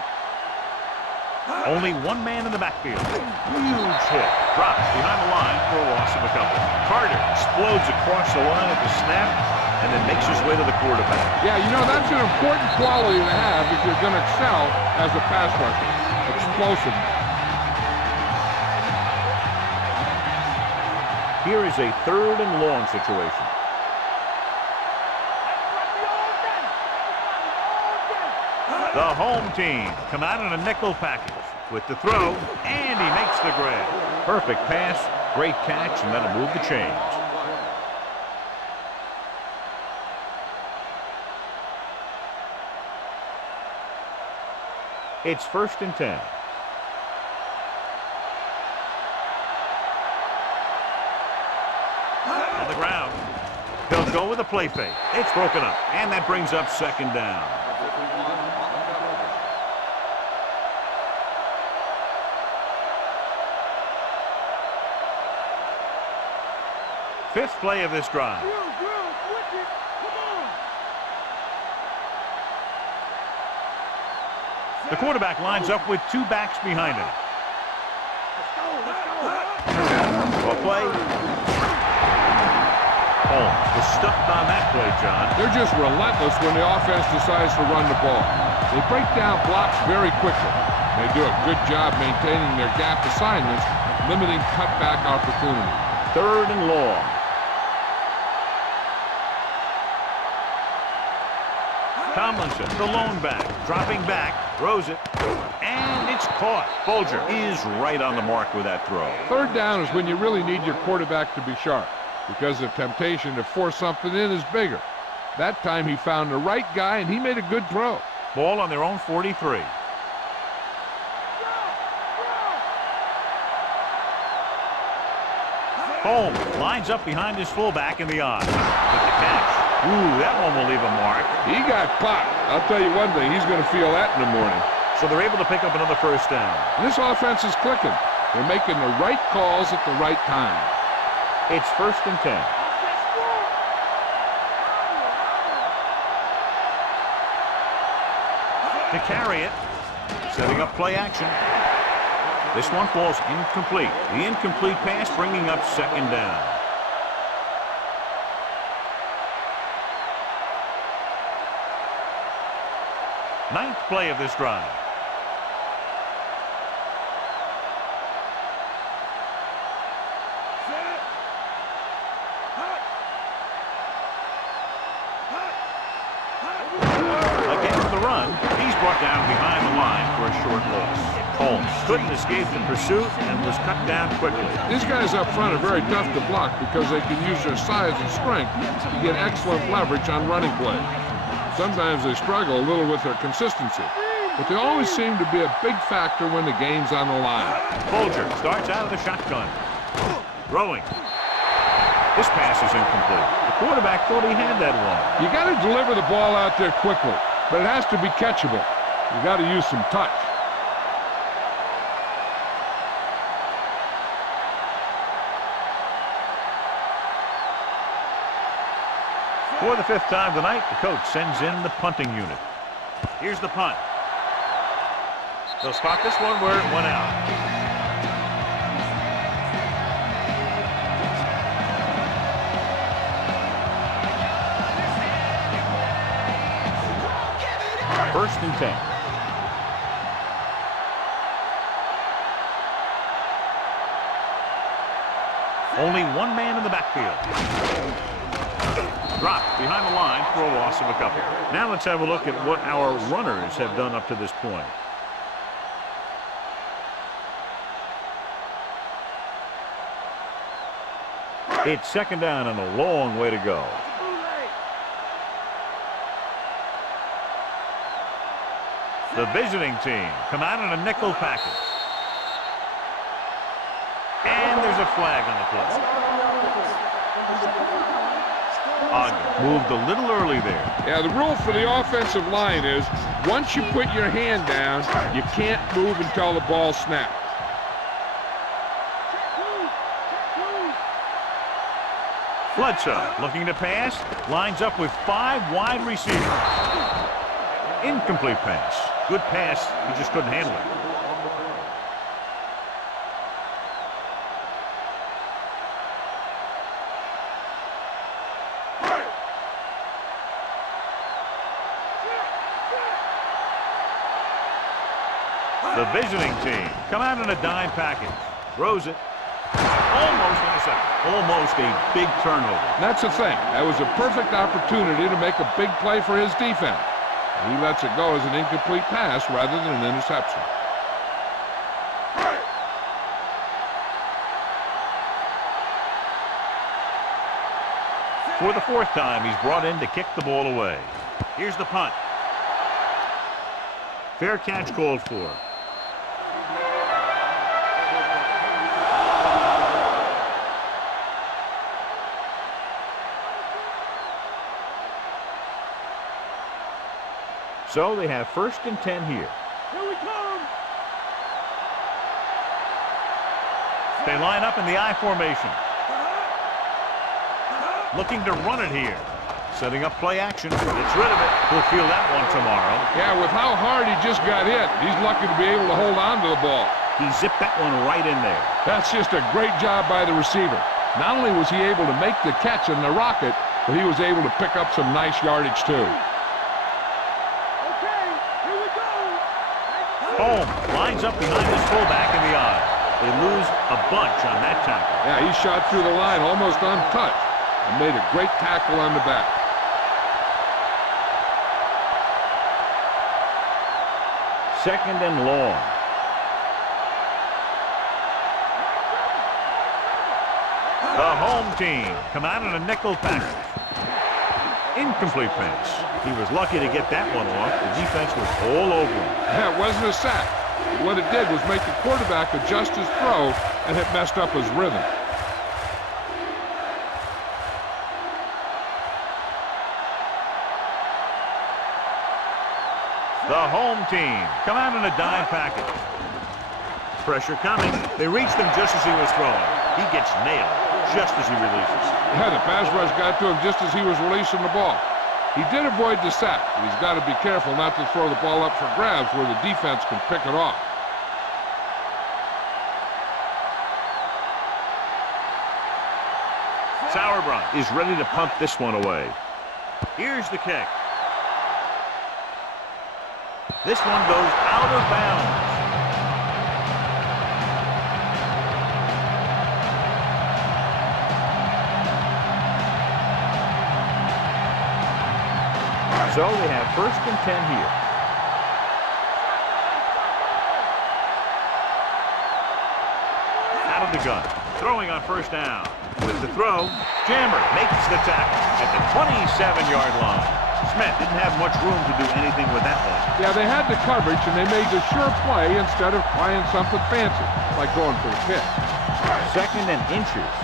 Only one man in the backfield. Huge hit. Drops behind the line for a loss of a couple. Carter explodes across the line at the snap and then makes his way to the quarterback. Yeah, you know, that's an important quality to have if you're going to excel as a pass rusher. Explosiveness. Here is a third and long situation. The home team come out in a nickel package with the throw, and he makes the grab. Perfect pass, great catch, and that'll move the chains. It's first and 10. On the ground. He'll go with a play fake. It's broken up, and that brings up second down. Fifth play of this drive. The quarterback lines up with two backs behind him. Well play. Holmes was stuffed on that play, John. They're just relentless when the offense decides to run the ball. They break down blocks very quickly. They do a good job maintaining their gap assignments, limiting cutback opportunity. Third and long. Tomlinson, the lone back, dropping back, throws it, and it's caught. Folger is right on the mark with that throw. Third down is when you really need your quarterback to be sharp, because the temptation to force something in is bigger. That time he found the right guy, and he made a good throw. Ball on their own 43. Holmes lines up behind his fullback in the I. With the catch. Ooh, that one will leave a mark. He got popped. I'll tell you one thing, he's going to feel that in the morning. So they're able to pick up another first down. This offense is clicking. They're making the right calls at the right time. It's first and 10. To carry it, setting up play action. This one falls incomplete. The incomplete pass bringing up second down. Ninth play of this drive. Against the run, he's brought down behind the line for a short loss. Holmes couldn't escape the pursuit and was cut down quickly. These guys up front are very tough to block because they can use their size and strength to get excellent leverage on running plays. Sometimes they struggle a little with their consistency, but they always seem to be a big factor when the game's on the line. Folger starts out of the shotgun. Throwing. This pass is incomplete. The quarterback thought he had that one. You got to deliver the ball out there quickly, but it has to be catchable. You got to use some touch. For the 5th time tonight, the coach sends in the punting unit. Here's the punt. They'll spot this one where it went out. First and 10. Only one man in the backfield. Dropped behind the line for a loss of a couple. Now let's have a look at what our runners have done up to this point. It's second down and a long way to go. The visiting team come out in a nickel package. And there's a flag on the play. Ogden moved a little early there. Yeah, the rule for the offensive line is once you put your hand down, you can't move until the ball snaps. Bledsoe looking to pass, lines up with 5 wide receivers. Incomplete pass. Good pass, he just couldn't handle it. The visiting team come out in a dime package. Throws it. Almost intercepted. Almost a big turnover. That's the thing. That was a perfect opportunity to make a big play for his defense. He lets it go as an incomplete pass rather than an interception. For the 4th time, he's brought in to kick the ball away. Here's the punt. Fair catch called for. So they have 1st and 10 here. Here we come. They line up in the I formation. Looking to run it here. Setting up play action. Gets rid of it. He'll feel that one tomorrow. Yeah, with how hard he just got hit, he's lucky to be able to hold on to the ball. He zipped that one right in there. That's just a great job by the receiver. Not only was he able to make the catch in the rocket, but he was able to pick up some nice yardage too. Holmes lines up behind his fullback in the I. They lose a bunch on that tackle. Yeah, he shot through the line almost untouched and made a great tackle on the back. Second and long. The home team come out in a nickel package. Incomplete pass. He was lucky to get that one off. The defense was all over him. Yeah, it wasn't a sack. What it did was make the quarterback adjust his throw, and it messed up his rhythm. The home team come out in a dime package. Pressure coming. They reached him just as he was throwing. He gets nailed just as he releases. Yeah, the pass rush got to him just as he was releasing the ball. He did avoid the sack. He's got to be careful not to throw the ball up for grabs where the defense can pick it off. Sauerbrunn is ready to punt this one away. Here's the kick. This one goes out of bounds. So they have 1st and 10 here. of the gun. Throwing on first down. With the throw, Jammer makes the tackle at the 27-yard line. Smith didn't have much room to do anything with that one. Yeah, they had the coverage, and they made the sure play instead of trying something fancy, like going for the pick. 2nd and inches.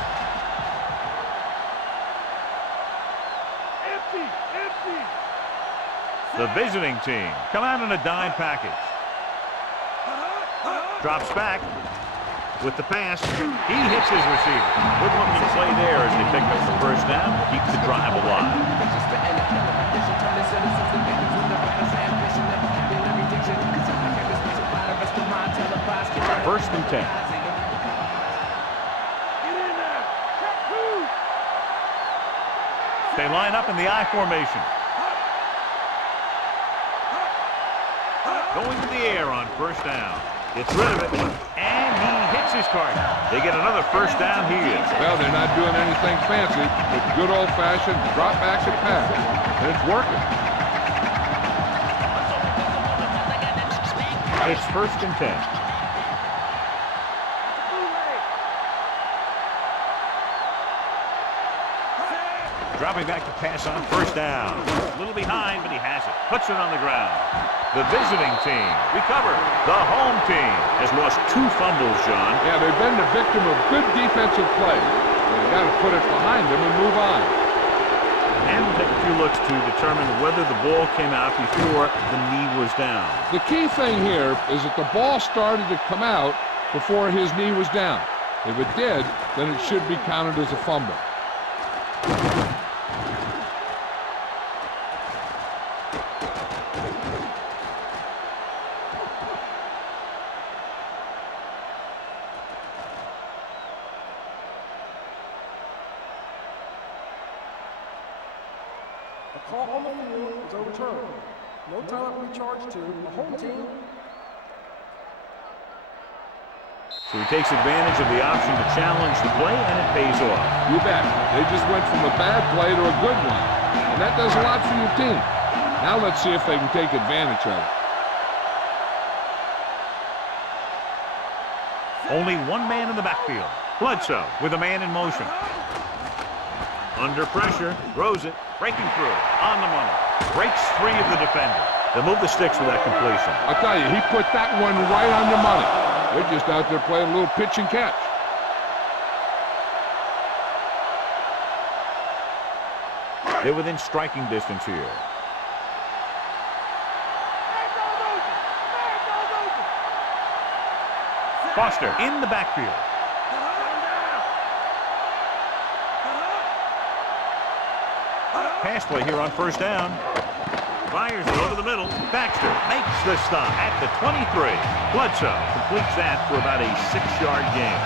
The visiting team come out in a dime package. Drops back with the pass. He hits his receiver. Good looking play there as they pick up the first down. Keeps the drive alive. First and 10. They line up in the I formation. Going to the air on first down. Gets rid of it, and he hits his target. They get another first down here. Well, they're not doing anything fancy. It's good old-fashioned drop back and pass. And it's working. It's first and 10. Dropping back to pass on first down. A little behind, but he has it. Puts it on the ground. The visiting team recover. The home team has lost 2 fumbles, John. Yeah, they've been the victim of good defensive play. They've got to put it behind them and move on. And we'll take a few looks to determine whether the ball came out before the knee was down. The key thing here is that the ball started to come out before his knee was down. If it did, then it should be counted as a fumble. The call on the field is overturned. No timeout will be charged to the home team. So he takes advantage of the option to challenge the play, and it pays off. You bet. They just went from a bad play to a good one. And that does a lot for your team. Now let's see if they can take advantage of it. Only one man in the backfield. Bledsoe with a man in motion. Under pressure, throws it, breaking through, on the money. Breaks 3 of the defenders. They'll move the sticks with that completion. I'll tell you, he put that one right on the money. They're just out there playing a little pitch and catch. They're within striking distance here. Foster in the backfield. Pass play here on first down. Fires it over the middle. Baxter makes the stop at the 23. Bledsoe completes that for about a 6-yard gain.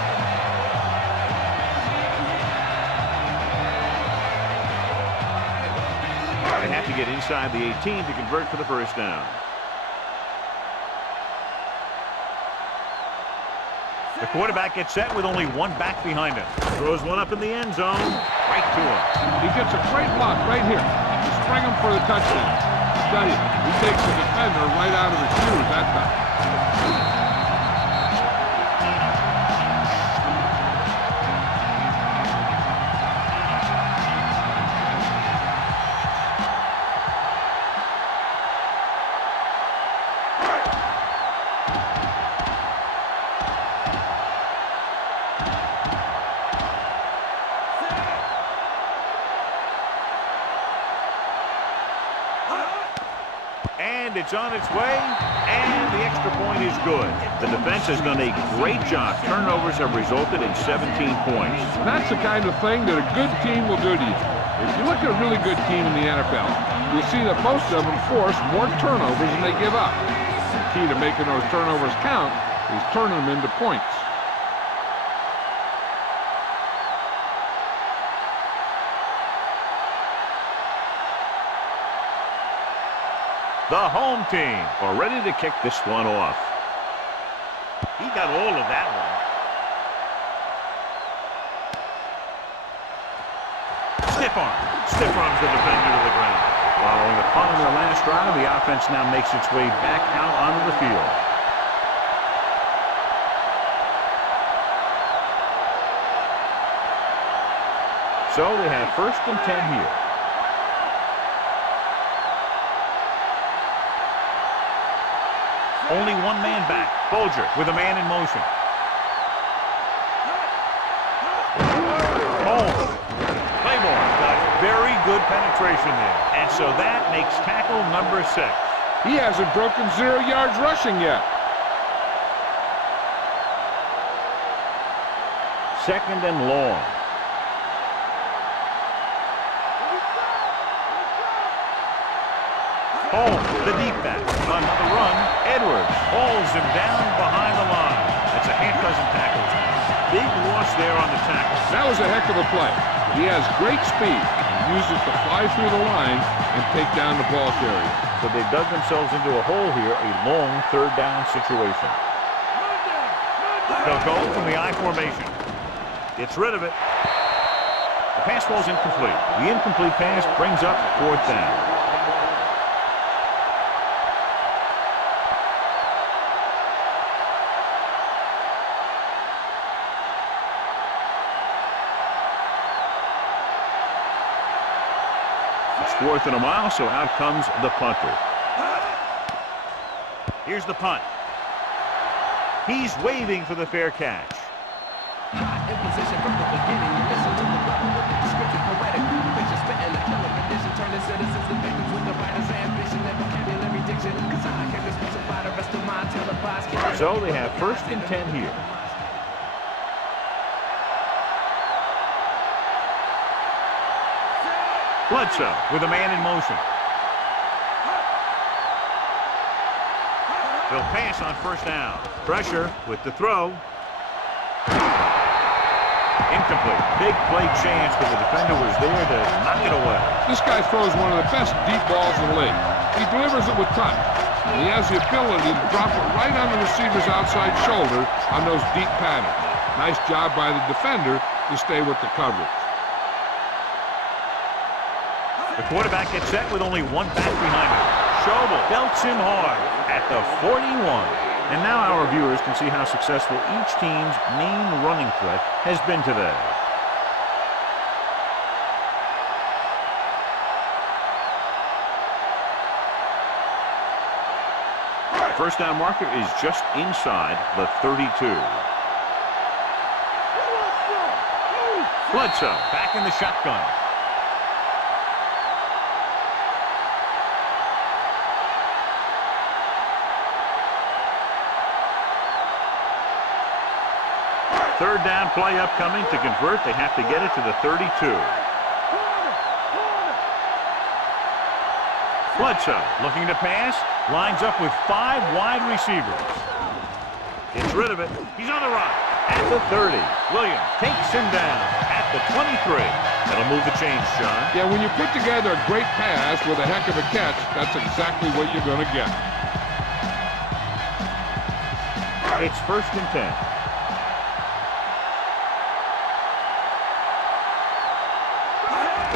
They have to get inside the 18 to convert for the first down. The quarterback gets set with only one back behind him. Throws one up in the end zone. Right to him. He gets a great block right here. Just spring him for the touchdown. Tell you, he takes the defender right out of his shoes that time. And it's on its way, and the extra point is good. The defense has done a great job. Turnovers have resulted in 17 points. That's the kind of thing that a good team will do to you. If you look at a really good team in the NFL, you'll see that most of them force more turnovers than they give up. The key to making those turnovers count is turning them into points. The home team are ready to kick this one off. He got all of that one. Stiff arms the defender to the ground. Following a punt on their last drive, the offense now makes its way back out onto the field. So they have 1st and 10 here. Only one man back. Bolger with a man in motion. Holmes. Claiborne got very good penetration there. And so that makes tackle number 6. He hasn't broken 0 yards rushing yet. 2nd and long. Holmes, the deep back. Another run. Edwards hauls him down behind the line. That's a half-dozen tackles. Big loss there on the tackle. That was a heck of a play. He has great speed and uses to fly through the line and take down the ball carrier. So they dug themselves into a hole here, a long 3rd down situation. They'll go from the I formation. Gets rid of it. The pass ball's incomplete. The incomplete pass brings up 4th down. It's 4th and a mile, so out comes the punter. Here's the punt. He's waving for the fair catch. In position from the beginning, you listen to the rubber with the description poetic. Picture spitting the killer rendition, turning citizens to victims with the writer's ambition and vocabulary diction. Cause I came to specify the rest of my televised killing. So they have 1st and 10 here. Bledsoe with a man in motion. They'll pass on 1st down. Pressure with the throw. Incomplete. Big play chance, but the defender was there to knock it away. This guy throws one of the best deep balls in the league. He delivers it with touch, and he has the ability to drop it right on the receiver's outside shoulder on those deep patterns. Nice job by the defender to stay with the coverage. The quarterback gets set with only one back behind him. Schobel belts him hard at the 41. And now our viewers can see how successful each team's main running threat has been today. 1st down marker is just inside the 32. Bledsoe back in the shotgun. Third down play upcoming. To convert, they have to get it to the 32. Bledsoe looking to pass. Lines up with 5 wide receivers. Gets rid of it. He's on the run. At the 30. Williams takes him down at the 23. That'll move the chains, John. Yeah, when you put together a great pass with a heck of a catch, that's exactly what you're going to get. It's 1st and 10.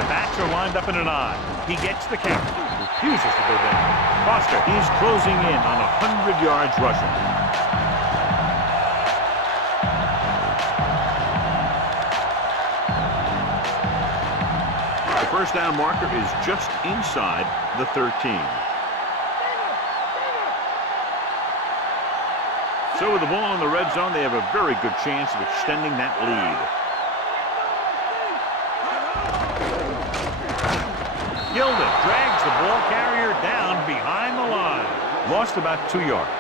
The backs are lined up in an I. He gets the count. Refuses to go down. Foster, he's closing in on 100 yards rushing. The 1st down marker is just inside the 13. So with the ball in the red zone, they have a very good chance of extending that lead. Gilden drags the ball carrier down behind the line. Lost about 2 yards.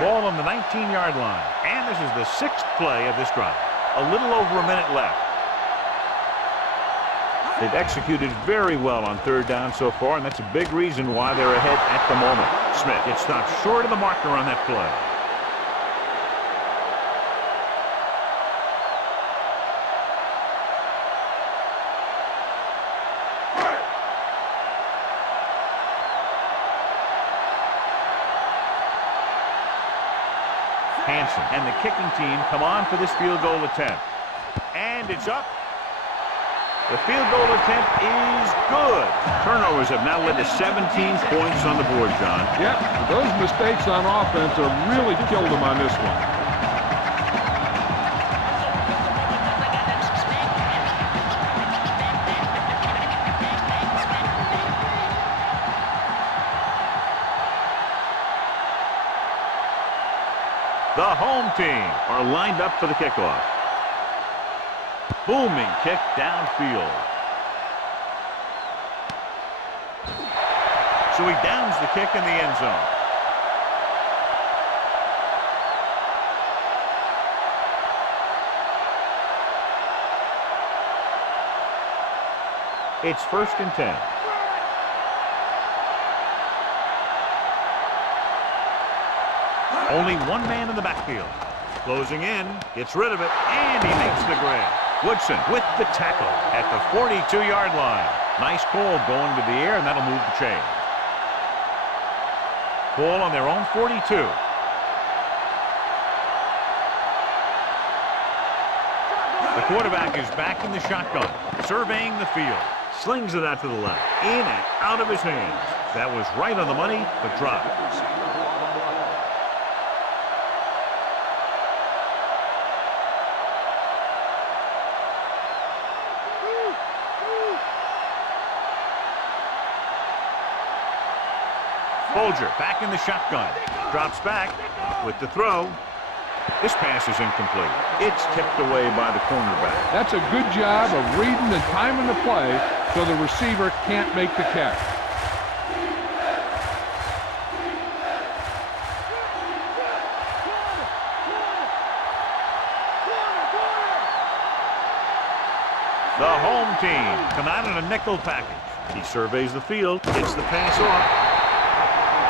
Ball on the 19-yard line. And this is the 6th play of this drive. A little over a minute left. They've executed very well on 3rd down so far, and that's a big reason why they're ahead at the moment. Smith gets stopped short of the marker on that play. Hansen and the kicking team come on for this field goal attempt. And it's up. The field goal attempt is good. Turnovers have now led to 17 points on the board, John. Yep, those mistakes on offense have really killed them on this one. The home team are lined up for the kickoff. Booming kick downfield. So he downs the kick in the end zone. It's 1st and 10. Only one man in the backfield. Closing in, gets rid of it, and he makes the grab. Woodson with the tackle at the 42-yard line. Nice call going to the air, and that'll move the chain. Ball on their own 42. The quarterback is back in the shotgun, surveying the field. Slings it out to the left, in and out of his hands. That was right on the money, but dropped. Folger back in the shotgun. Drops back with the throw. This pass is incomplete. It's tipped away by the cornerback. That's a good job of reading and timing the play so the receiver can't make the catch. The home team come out in a nickel package. He surveys the field, gets the pass off.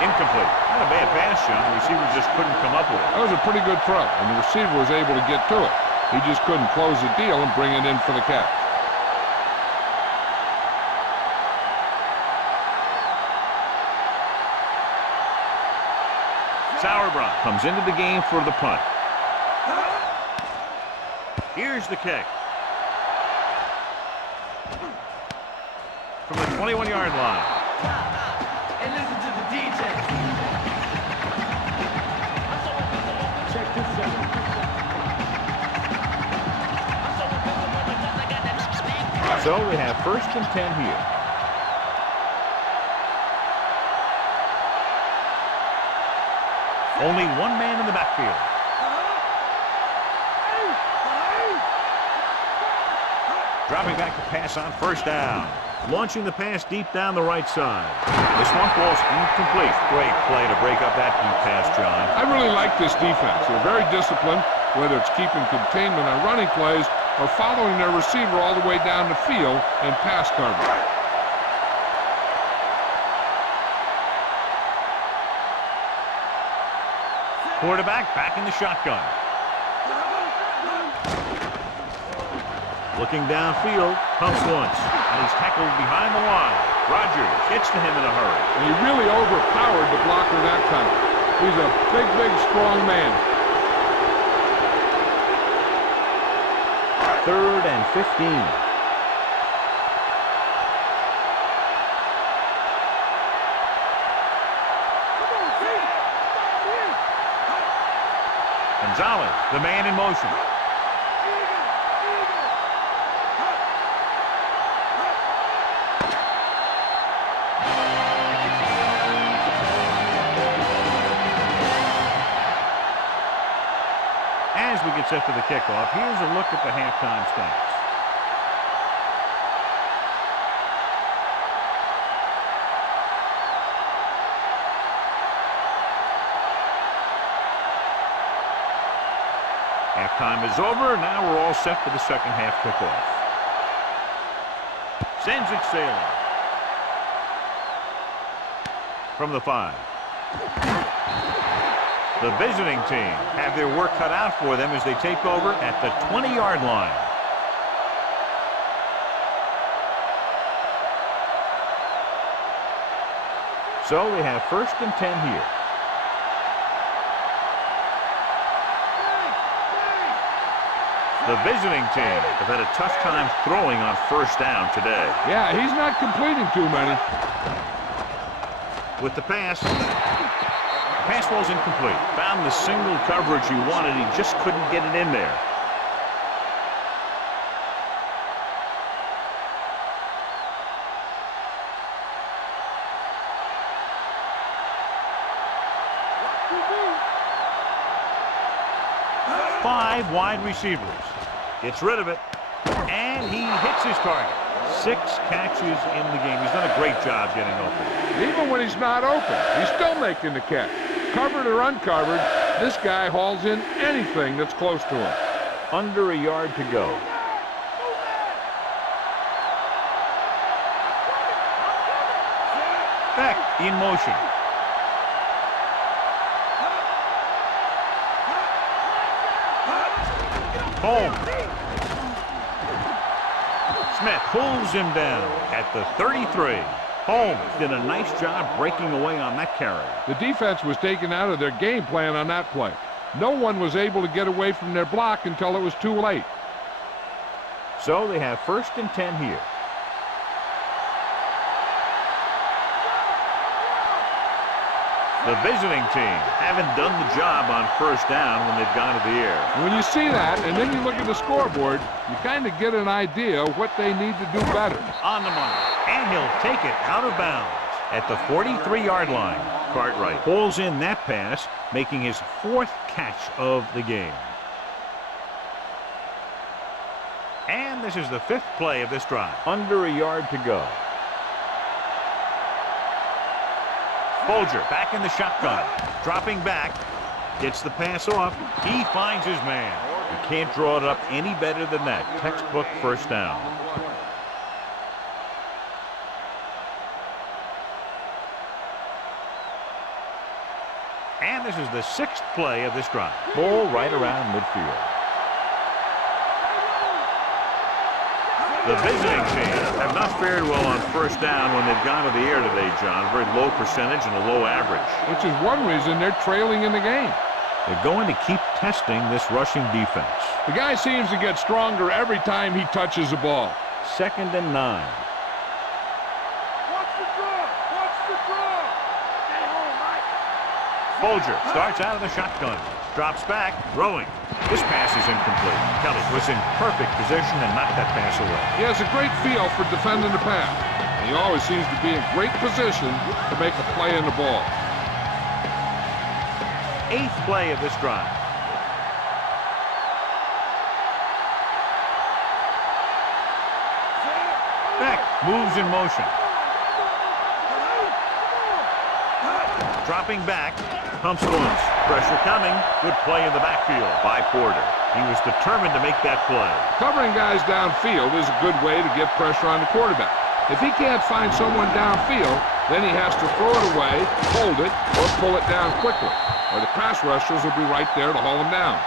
Incomplete. Not a bad pass, John. The receiver just couldn't come up with it. That was a pretty good throw, and the receiver was able to get to it. He just couldn't close the deal and bring it in for the catch. Sauerbrunn comes into the game for the punt. Here's the kick. From the 21-yard line. And listen to the DJ. Check this out. So we have 1st and 10 here. Only one man in the backfield. Dropping back to pass on 1st down. Launching the pass deep down the right side. This one falls incomplete. Great play to break up that deep pass, John. I really like this defense. They're very disciplined, whether it's keeping containment on running plays or following their receiver all the way down the field in pass coverage. Quarterback back in the shotgun. Looking downfield, pumps once, and he's tackled behind the line. Rogers gets to him in a hurry. And he really overpowered the blocker that time. He's a big, big, strong man. 3rd and 15. Gonzalez, the man in motion. As we get set for the kickoff, here's a look at the halftime stats. Halftime is over. Now we're all set for the second half kickoff. Sends it sailing. From the 5. The visiting team have their work cut out for them as they take over at the 20-yard line. So we have 1st and 10 here. The visiting team have had a tough time throwing on first down today. Yeah, he's not completing too many. With the pass. Pass ball's incomplete. Found the single coverage he wanted. He just couldn't get it in there. Five wide receivers. Gets rid of it. And he hits his target. 6 catches in the game. He's done a great job getting open. Even when he's not open, he's still making the catch. Covered or uncovered, this guy hauls in anything that's close to him. Under a yard to go. Beck in motion. Home. Smith pulls him down at the 33. Holmes did a nice job breaking away on that carry. The defense was taken out of their game plan on that play. No one was able to get away from their block until it was too late. So they have 1st and 10 here. The visiting team haven't done the job on first down when they've gone to the air. When you see that, and then you look at the scoreboard, you kind of get an idea of what they need to do better. On the money, and he'll take it out of bounds at the 43-yard line. Cartwright pulls in that pass, making his 4th catch of the game. And this is the 5th play of this drive. Under a yard to go. Folger back in the shotgun, dropping back, gets the pass off. He finds his man. You can't draw it up any better than that. Textbook first down. And this is the 6th play of this drive. Ball right around midfield. The visiting team have not fared well on first down when they've gone to the air today, John. Very low percentage and a low average. Which is one reason they're trailing in the game. They're going to keep testing this rushing defense. The guy seems to get stronger every time he touches the ball. 2nd and 9. Watch the draw! Watch the draw! Stay home, Mike! Folger starts out of the shotgun. Drops back, throwing. This pass is incomplete. Kelly was in perfect position and knocked that pass away. He has a great feel for defending the pass. And he always seems to be in great position to make a play in the ball. 8th play of this drive. Beck moves in motion. Dropping back, pumps it once. Pressure coming. Good play in the backfield by Porter. He was determined to make that play. Covering guys downfield is a good way to get pressure on the quarterback. If he can't find someone downfield, then he has to throw it away, hold it, or pull it down quickly. Or the pass rushers will be right there to haul him down.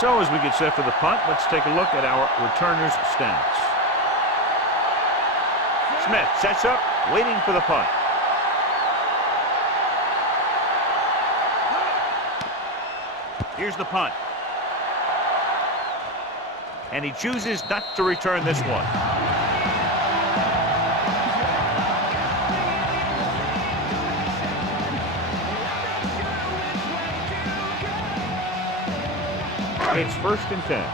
So as we get set for the punt, let's take a look at our returners' stats. Smith sets up, waiting for the punt. Here's the punt. And he chooses not to return this one. It's 1st and 10.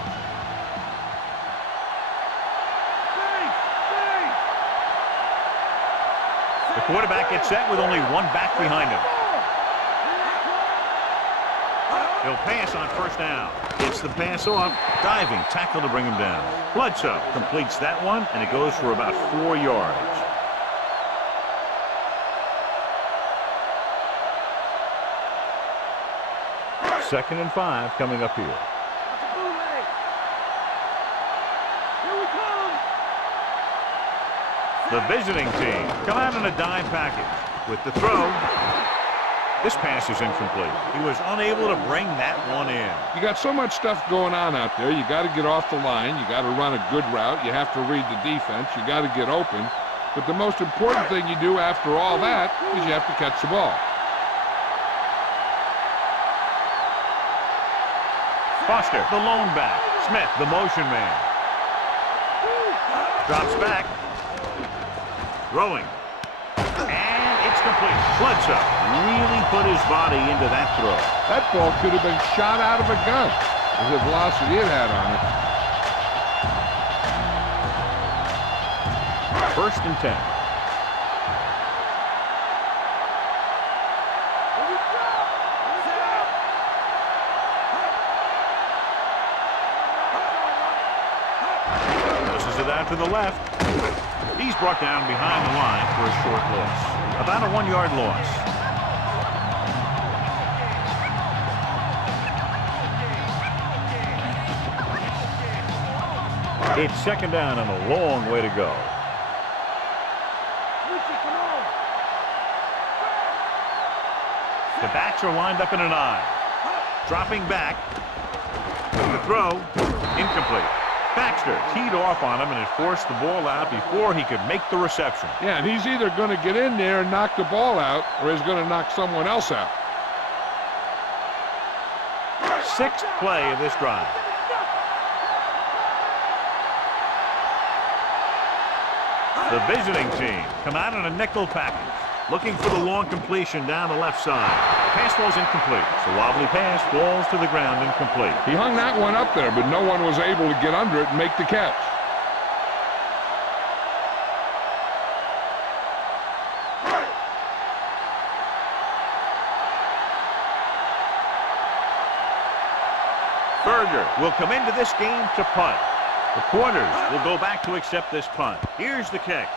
The quarterback gets set with only one back behind him. He'll pass on first down. Gets the pass off. Diving tackle to bring him down. Bledsoe completes that one, and it goes for about 4 yards. Second and 5 coming up here. The visiting team come out in a dime package with the throw. This pass is incomplete. He was unable to bring that one in. You got so much stuff going on out there. You got to get off the line. You got to run a good route. You have to read the defense. You got to get open. But the most important thing you do after all that is you have to catch the ball. Foster, the lone back. Smith, the motion man. Drops back. Throwing. And it's complete. Bledsoe really put his body into that throw. That ball could have been shot out of a gun with the velocity it had on it. 1st and 10. Pushes it out to the left. He's brought down behind the line for a short loss. About a 1-yard loss. It's 2nd down and a long way to go. The backs are lined up in an I. Dropping back. The throw. Incomplete. Baxter teed off on him and had forced the ball out before he could make the reception. Yeah, and he's either going to get in there and knock the ball out, or he's going to knock someone else out. 6th play of this drive. The visiting team come out in a nickel package, looking for the long completion down the left side. The pass falls incomplete. The wobbly pass falls to the ground incomplete. He hung that one up there, but no one was able to get under it and make the catch. Berger will come into this game to punt. The corners will go back to accept this punt. Here's the kick.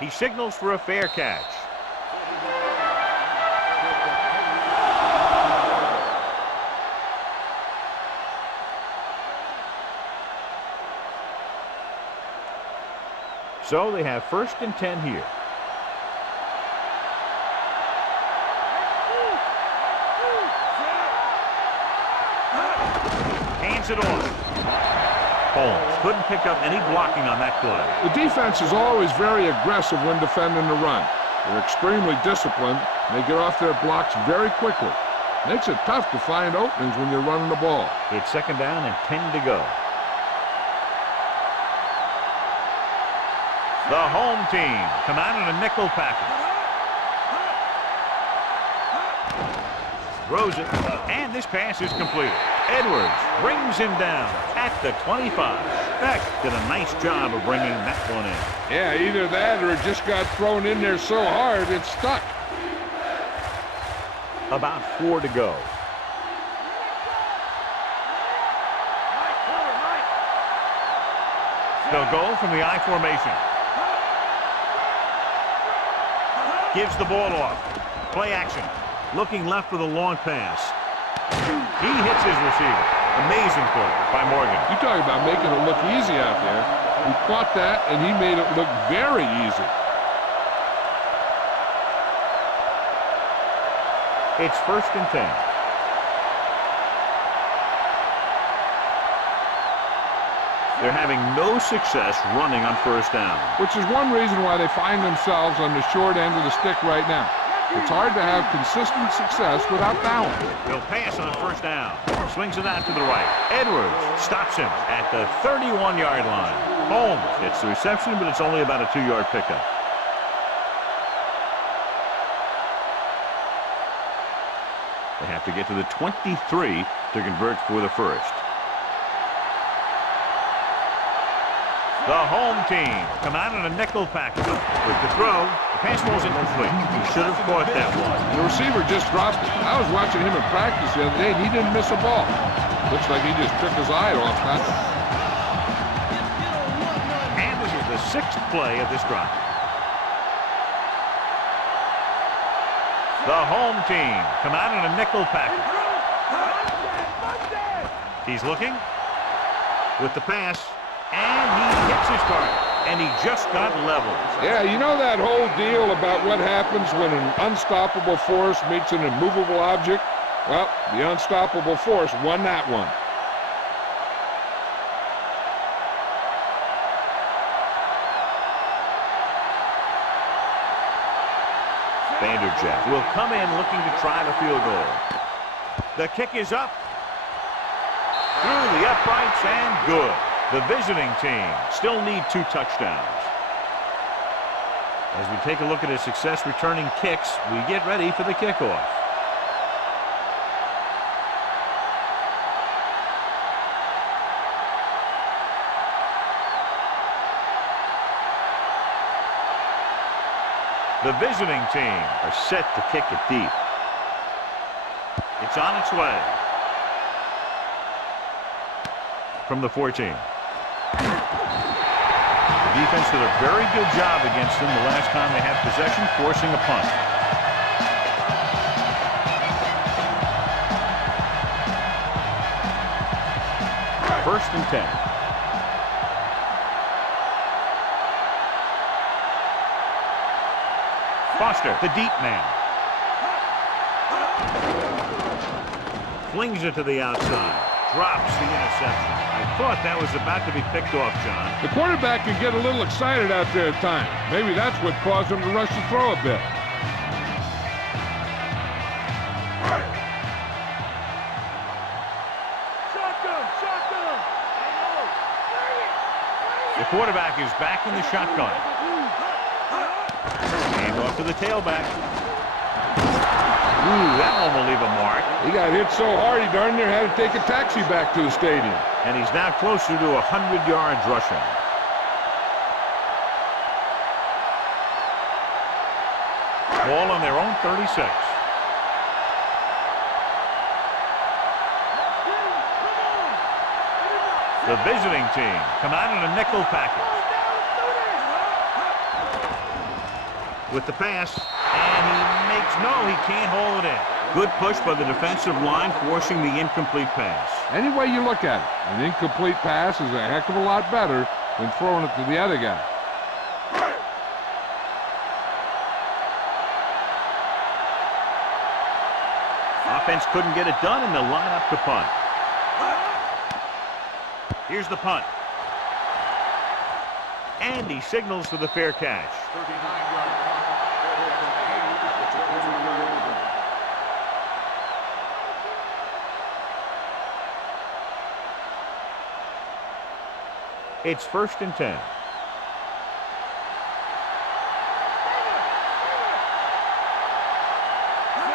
He signals for a fair catch. So they have 1st and 10 here. Hands it off. Holmes couldn't pick up any blocking on that play. The defense is always very aggressive when defending the run. They're extremely disciplined. They get off their blocks very quickly. Makes it tough to find openings when you're running the ball. It's 2nd down and 10 to go. The home team come out in a nickel package. Throws it, and this pass is completed. Edwards brings him down at the 25. Beck did a nice job of bringing that one in. Yeah, either that or it just got thrown in there so hard it stuck. About 4 to go. They'll go from the I formation. Gives the ball off. Play action. Looking left with a long pass. He hits his receiver. Amazing play by Morgan. You talk about making it look easy out there. He caught that, and he made it look very easy. It's 1st and 10. They're having no success running on 1st down. Which is one reason why they find themselves on the short end of the stick right now. It's hard to have consistent success without balance. He'll pass on 1st down. Swings it out to the right. Edwards stops him at the 31-yard line. Holmes gets the reception, but it's only about a 2-yard pickup. They have to get to the 23 to convert for the 1st. The home team come out in a nickel package. With the throw, the pass falls incomplete. He should have caught that one. The receiver just dropped it. I was watching him in practice the other day, and he didn't miss a ball. Looks like he just took his eye off that. And this is the 6th play of this drive. The home team come out in a nickel package. He's looking with the pass. And he hits his target, and he just got leveled. Yeah, you know that whole deal about what happens when an unstoppable force meets an immovable object? Well, the unstoppable force won that one. Vanderjagt will come in looking to try the field goal. The kick is up. Through the uprights and good. The visiting team still need 2 touchdowns. As we take a look at his success returning kicks, we get ready for the kickoff. The visiting team are set to kick it deep. It's on its way. From the 14. The defense did a very good job against them the last time they had possession, forcing a punt. First and 10. Foster, the deep man. Flings it to the outside. Drops the interception. I thought that was about to be picked off, John. The quarterback can get a little excited out there at times. Maybe that's what caused him to rush the throw a bit. The quarterback is back in the shotgun. Hand off to the tailback. Ooh, that one will leave a mark. He got hit so hard he darn near had to take a taxi back to the stadium. And he's now closer to 100 yards rushing. Ball on their own 36. The visiting team come out in a nickel package. With the pass, and he makes he can't hold it in. Good push by the defensive line, forcing the incomplete pass. Any way you look at it, an incomplete pass is a heck of a lot better than throwing it to the other guy. Offense couldn't get it done, and they'll line up to punt. Here's the punt. And he signals for the fair catch. It's 1st and 10.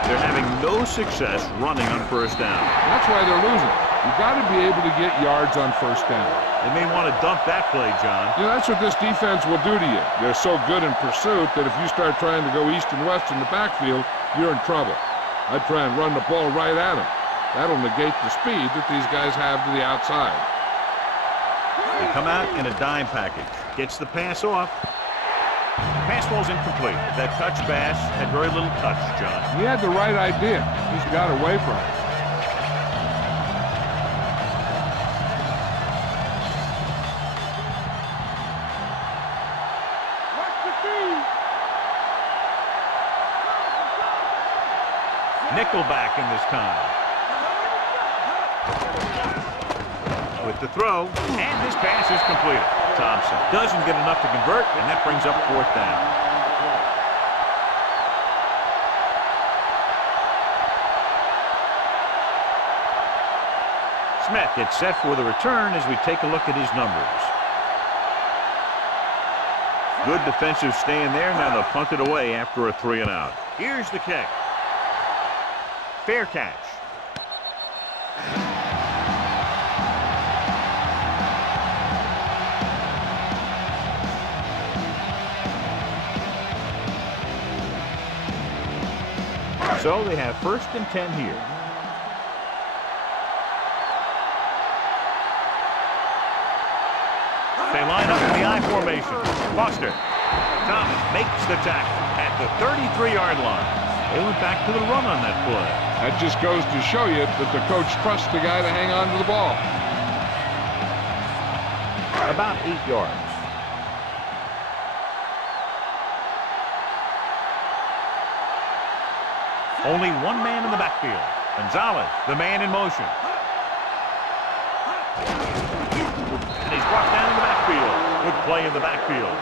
They're having no success running on 1st down. That's why they're losing. You've got to be able to get yards on 1st down. They may want to dump that play, John. You know, that's what this defense will do to you. They're so good in pursuit that if you start trying to go east and west in the backfield, you're in trouble. I'd try and run the ball right at them. That'll negate the speed that these guys have to the outside. They come out in a dime package. Gets the pass off. Pass ball's incomplete. That touch pass had very little touch, John. He had the right idea. He's got away from it. Nickelback in this time. With the throw, and this pass is completed. Thompson doesn't get enough to convert, and that brings up 4th down. Smith gets set for the return as we take a look at his numbers. Good defensive stand there. Now they'll punt it away after a 3 and out. Here's the kick. Fair catch. So they have 1st and 10 here. They line up in the I formation. Foster. Thomas makes the tackle at the 33-yard line. They went back to the run on that play. That just goes to show you that the coach trusts the guy to hang on to the ball. About 8 yards. Only one man in the backfield. Gonzalez, the man in motion. And he's brought down in the backfield. Good play in the backfield.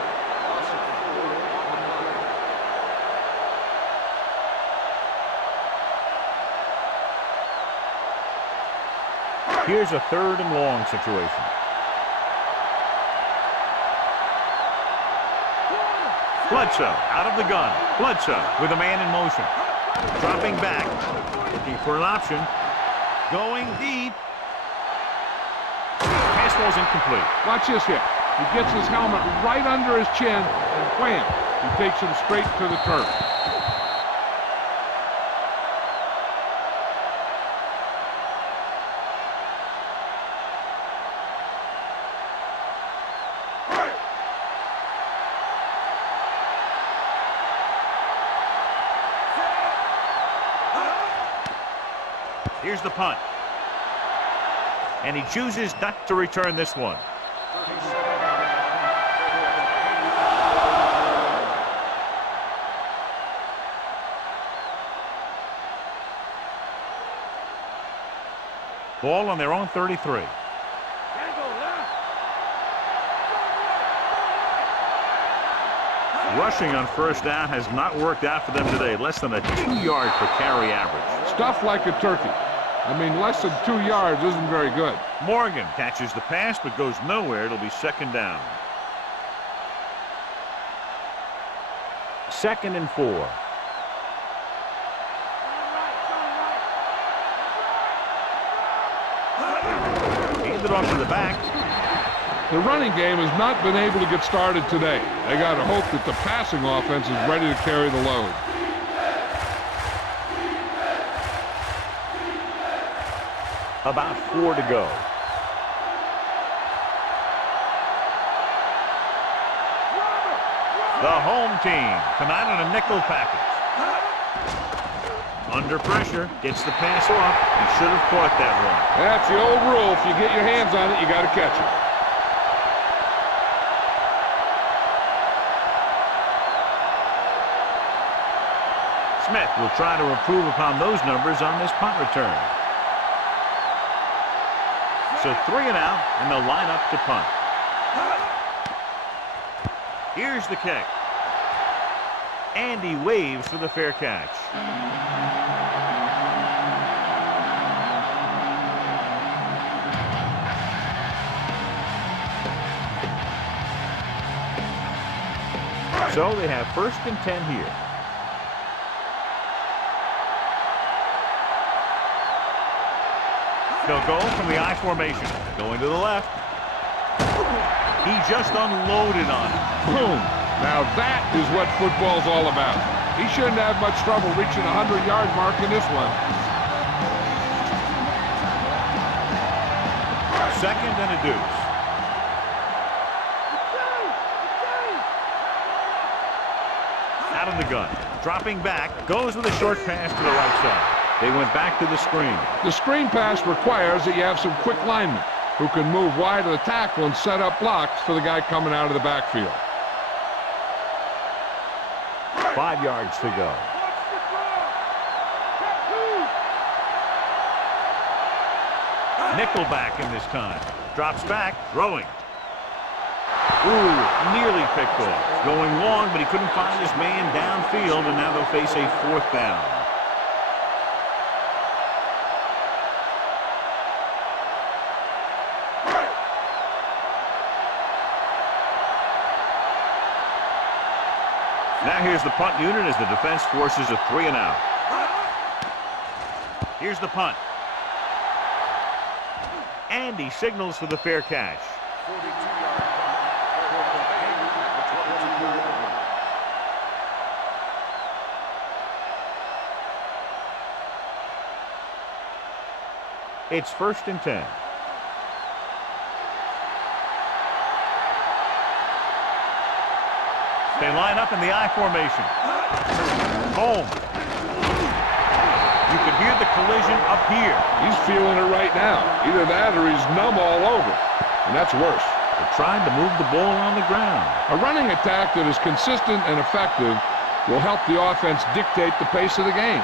Here's a 3rd and long situation. Bledsoe out of the gun. Bledsoe with a man in motion. Dropping back. Looking for an option. Going deep. Pass falls incomplete. Watch this hit. He gets his helmet right under his chin, and wham! He takes him straight to the turf. Here's the punt. And he chooses not to return this one. Ball on their own 33. Rushing on first down has not worked out for them today. Less than a 2-yard per carry average. Stuffed like a turkey. I mean, less than 2 yards isn't very good. Morgan catches the pass but goes nowhere. It'll be 2nd down. 2nd and 4. Handed off to the back. The running game has not been able to get started today. They got to hope that the passing offense is ready to carry the load. About 4 to go. The home team come out in a nickel package. Under pressure, gets the pass off. He should have caught that one. That's the old rule. If you get your hands on it, you got to catch it. Smith will try to improve upon those numbers on this punt return. So 3 and out, and they'll line up to punt. Here's the kick. And he waves for the fair catch. So they have 1st and 10 here. They'll go from the I formation. Going to the left. He just unloaded on it. Boom. Now that is what football's all about. He shouldn't have much trouble reaching the 100-yard mark in this one. 2nd and a deuce. Out of the gun. Dropping back. Goes with a short pass to the right side. They went back to the screen. The screen pass requires that you have some quick linemen who can move wide of the tackle and set up blocks for the guy coming out of the backfield. 5 yards to go. Nickelback in this time. Drops back, throwing. Ooh, nearly picked off. Going long, but he couldn't find his man downfield, and now they'll face a 4th down. Now here's the punt unit as the defense forces a 3 and out. Here's the punt. And he signals for the fair catch. It's 1st and 10. They line up in the I formation. Home. You can hear the collision up here. He's feeling it right now. Either that or he's numb all over. And that's worse. They're trying to move the ball on the ground. A running attack that is consistent and effective will help the offense dictate the pace of the game.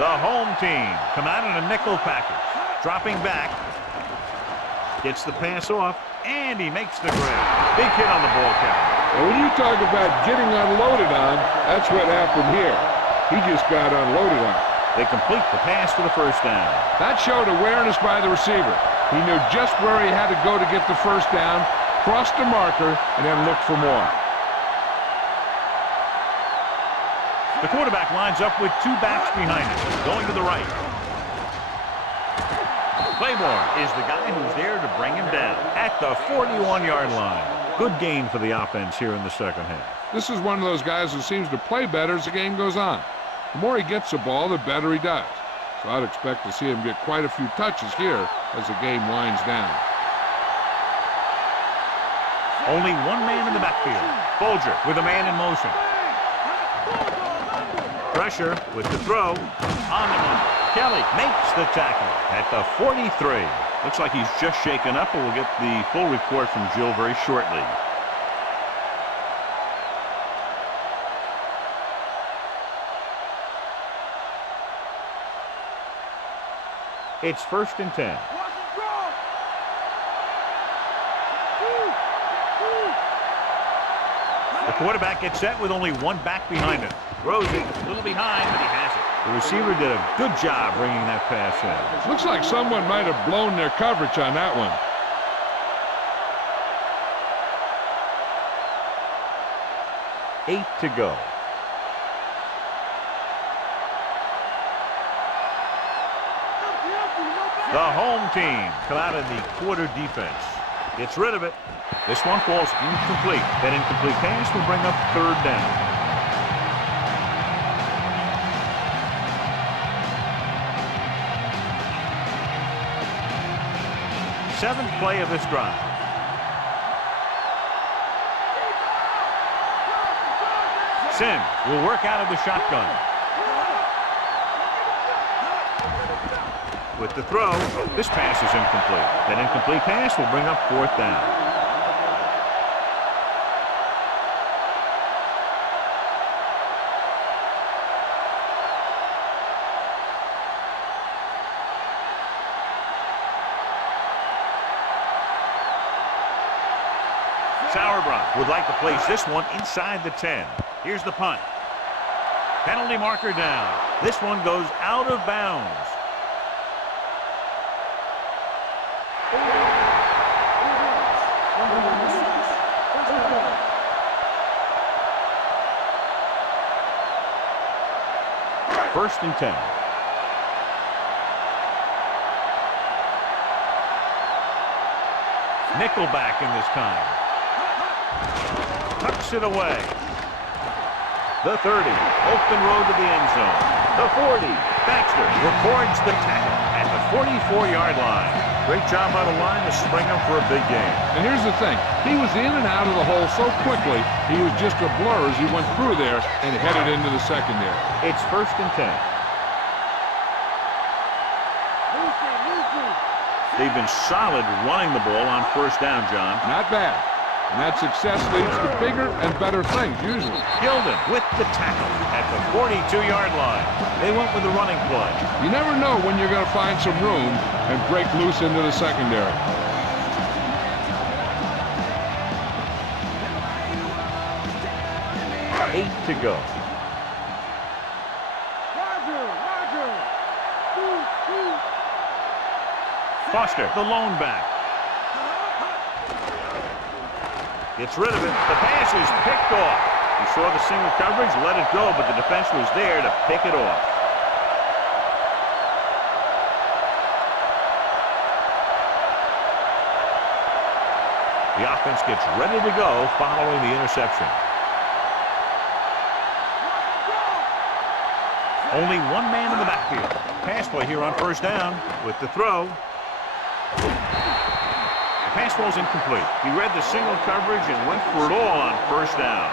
The home team come out in a nickel package. Dropping back. Gets the pass off, and he makes the grab. Big hit on the ball carrier. And when you talk about getting unloaded on, that's what happened here. He just got unloaded on it. They complete the pass for the first down. That showed awareness by the receiver. He knew just where he had to go to get the first down, crossed the marker, and then looked for more. The quarterback lines up with two backs behind him, going to the right. Claiborne is the guy who's there to bring him down at the 41-yard line. Good gain for the offense here in the second half. This is one of those guys who seems to play better as the game goes on. The more he gets the ball, the better he does. So I'd expect to see him get quite a few touches here as the game winds down. Only one man in the backfield. Folger with a man in motion. Pressure with the throw. On the mark. Kelly makes the tackle at the 43. Looks like he's just shaken up, and we'll get the full report from Jill very shortly. It's 1st and 10. The quarterback gets set with only one back behind him. Throws it a little behind, but he has it. The receiver did a good job bringing that pass in. Looks like someone might have blown their coverage on that one. Eight to go. The home team come out in the quarter defense. Gets rid of it. This one falls incomplete. That incomplete pass will bring up 3rd down. Seventh play of this drive. Sims will work out of the shotgun. With the throw, this pass is incomplete. That incomplete pass will bring up 4th down. Sauerbrunn would like to place this one inside the 10. Here's the punt. Penalty marker down. This one goes out of bounds. First and 10. Nickelback in this time. Tucks it away. The 30. Open road to the end zone. The 40. Baxter records the tackle at the 44-yard line. Great job by the line to spring him for a big game. And here's the thing. He was in and out of the hole so quickly, he was just a blur as he went through there and headed into the secondary. It's 1st and 10. They've been solid running the ball on 1st down, John. Not bad. And that success leads to bigger and better things, usually. Gilden with the tackle at the 42-yard line. They went with the running play. You never know when you're going to find some room and break loose into the secondary. Eight to go. Foster, the lone back. Gets rid of it. The pass is picked off. He saw the single coverage, let it go, but the defense was there to pick it off. The offense gets ready to go following the interception. Only one man in the backfield. Pass play here on 1st down with the throw. The pass ball's incomplete. He read the single coverage and went for it all on 1st down.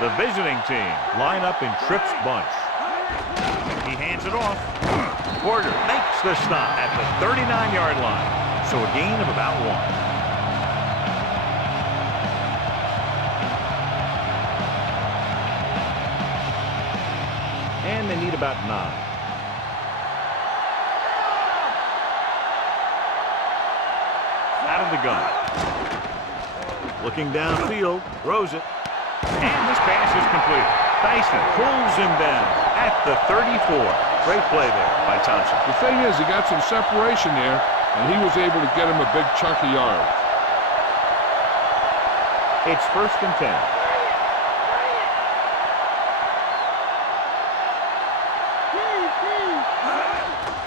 The visiting team line up in trips bunch. He hands it off. Porter makes the stop at the 39-yard line. So a gain of about 1. And they need about 9. Out of the gun. Looking downfield, throws it. And this pass is complete. Tyson pulls him down at the 34. Great play there by Thompson. The thing is, he got some separation there, and he was able to get him a big chunk of yards. It's 1st and 10.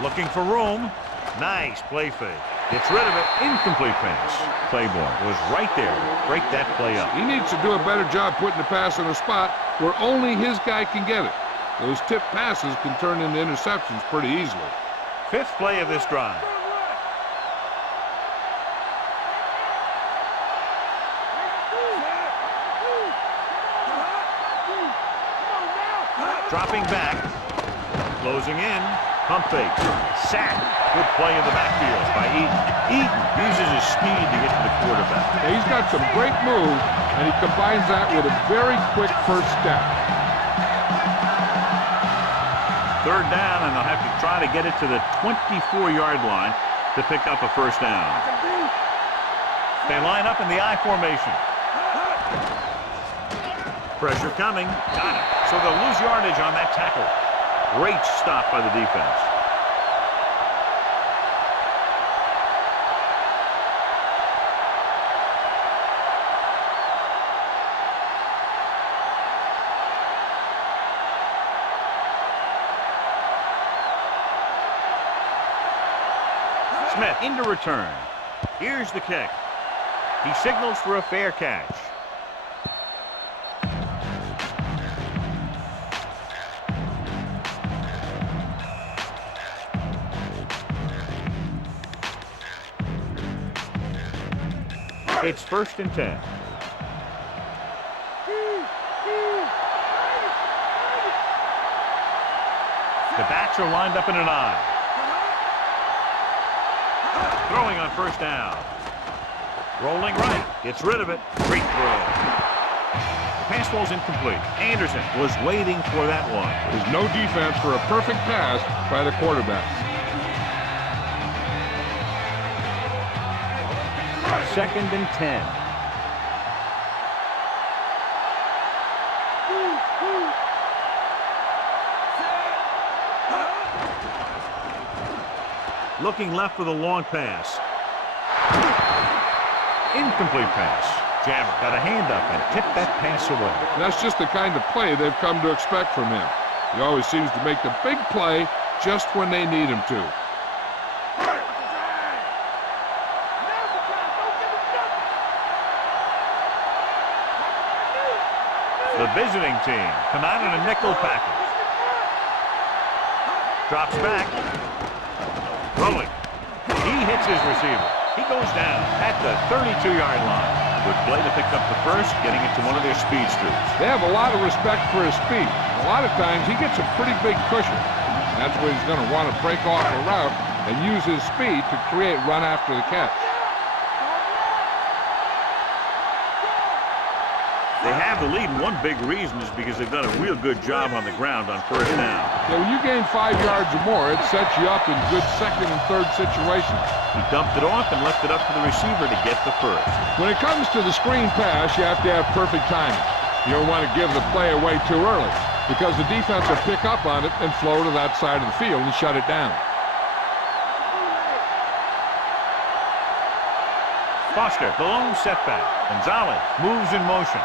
Looking for room. Nice play fake. Gets rid of it. Incomplete pass. Claiborne was right there to break that play up. He needs to do a better job putting the pass in a spot where only his guy can get it. Those tip passes can turn into interceptions pretty easily. 5th play of this drive. Dropping back. Closing in. Pump fake. Sack. Good play in the backfield by Eaton. Eaton uses his speed to get to the quarterback. Now, he's got some great moves, and he combines that with a very quick first step. 3rd down, and they'll have to try to get it to the 24-yard line to pick up a 1st down. They line up in the I formation. Pressure coming. Got it. So they'll lose yardage on that tackle. Great stop by the defense. Smith into return. Here's the kick. He signals for a fair catch. It's 1st and 10. The backs are lined up in an I. Throwing on 1st down. Rolling right. Gets rid of it. Great throw. The pass ball's incomplete. Anderson was waiting for that one. There's no defense for a perfect pass by the quarterback. 2nd and 10. Looking left with a long pass. Incomplete pass. Jammer got a hand up and tipped that pass away. That's just the kind of play they've come to expect from him. He always seems to make the big play just when they need him to. The visiting team come out in a nickel package. Drops back. Rolling. He hits his receiver. He goes down at the 32-yard line. Good play to pick up the 1st, getting it to one of their speedsters. They have a lot of respect for his speed. A lot of times he gets a pretty big cushion. That's where he's going to want to break off a route and use his speed to create run after the catch. They have the lead, and one big reason is because they've done a real good job on the ground on 1st down. Yeah, when you gain 5 yards or more, it sets you up in good 2nd and 3rd situations. He dumped it off and left it up to the receiver to get the 1st. When it comes to the screen pass, you have to have perfect timing. You don't want to give the play away too early because the defense will pick up on it and flow to that side of the field and shut it down. Foster, the lone setback. Gonzalez moves in motion.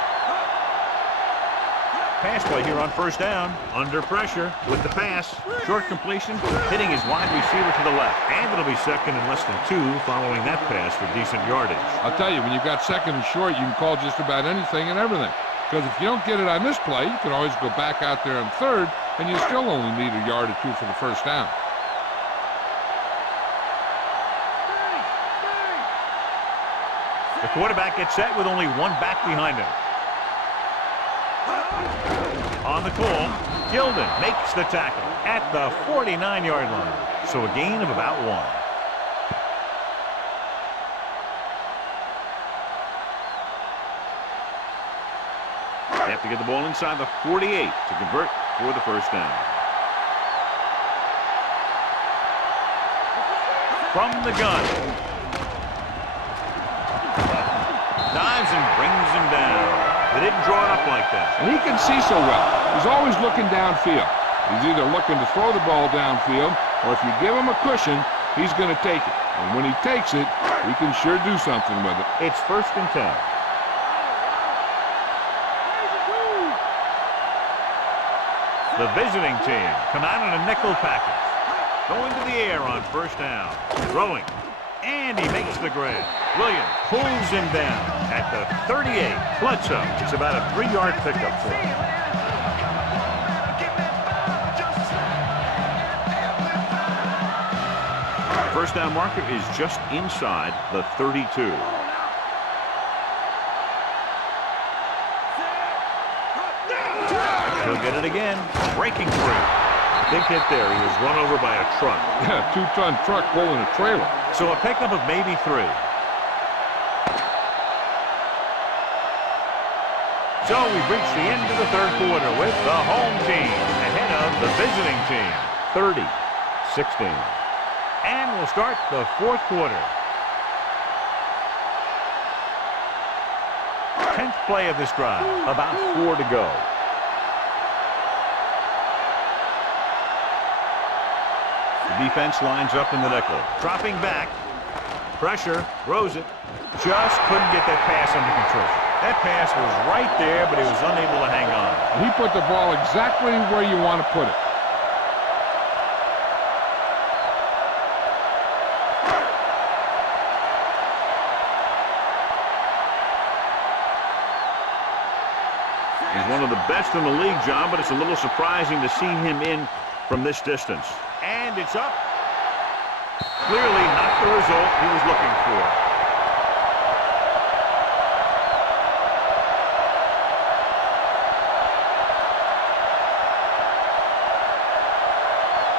Pass play here on 1st down. Under pressure with the pass. Short completion, hitting his wide receiver to the left. And it'll be 2nd and less than 2 following that pass for decent yardage. I'll tell you, when you've got 2nd and short, you can call just about anything and everything. Because if you don't get it on this play, you can always go back out there on 3rd, and you still only need a yard or 2 for the 1st down. The quarterback gets set with only one back behind him. On the call, Gilden makes the tackle at the 49-yard line. So a gain of about 1. They have to get the ball inside the 48 to convert for the 1st down. from the gun. Dives and brings him down. They didn't draw it up like that. And he can see so well. He's always looking downfield. He's either looking to throw the ball downfield, or if you give him a cushion, he's going to take it. And when he takes it, he can sure do something with it. It's 1st and 10. The visiting team come out in a nickel package. Going to the air on 1st down. Throwing. And he makes the grab. Williams pulls him down at the 38. Bledsoe. It's about a 3-yard pickup for him. First down marker is just inside the 32. He'll get it again. Breaking free. Big hit there. He was run over by a truck. Yeah, 2-ton truck pulling a trailer. So a pickup of maybe 3. So we've reached the end of the 3rd quarter with the home team ahead of the visiting team. 30-16. And we'll start the 4th quarter. 10th play of this drive. About 4 to go. The defense lines up in the nickel. Dropping back. Pressure. Throws it. Just couldn't get that pass under control. That pass was right there, but he was unable to hang on. He put the ball exactly where you want to put it. He's one of the best in the league, John, but it's a little surprising to see him in from this distance. And it's up. Clearly not the result he was looking for.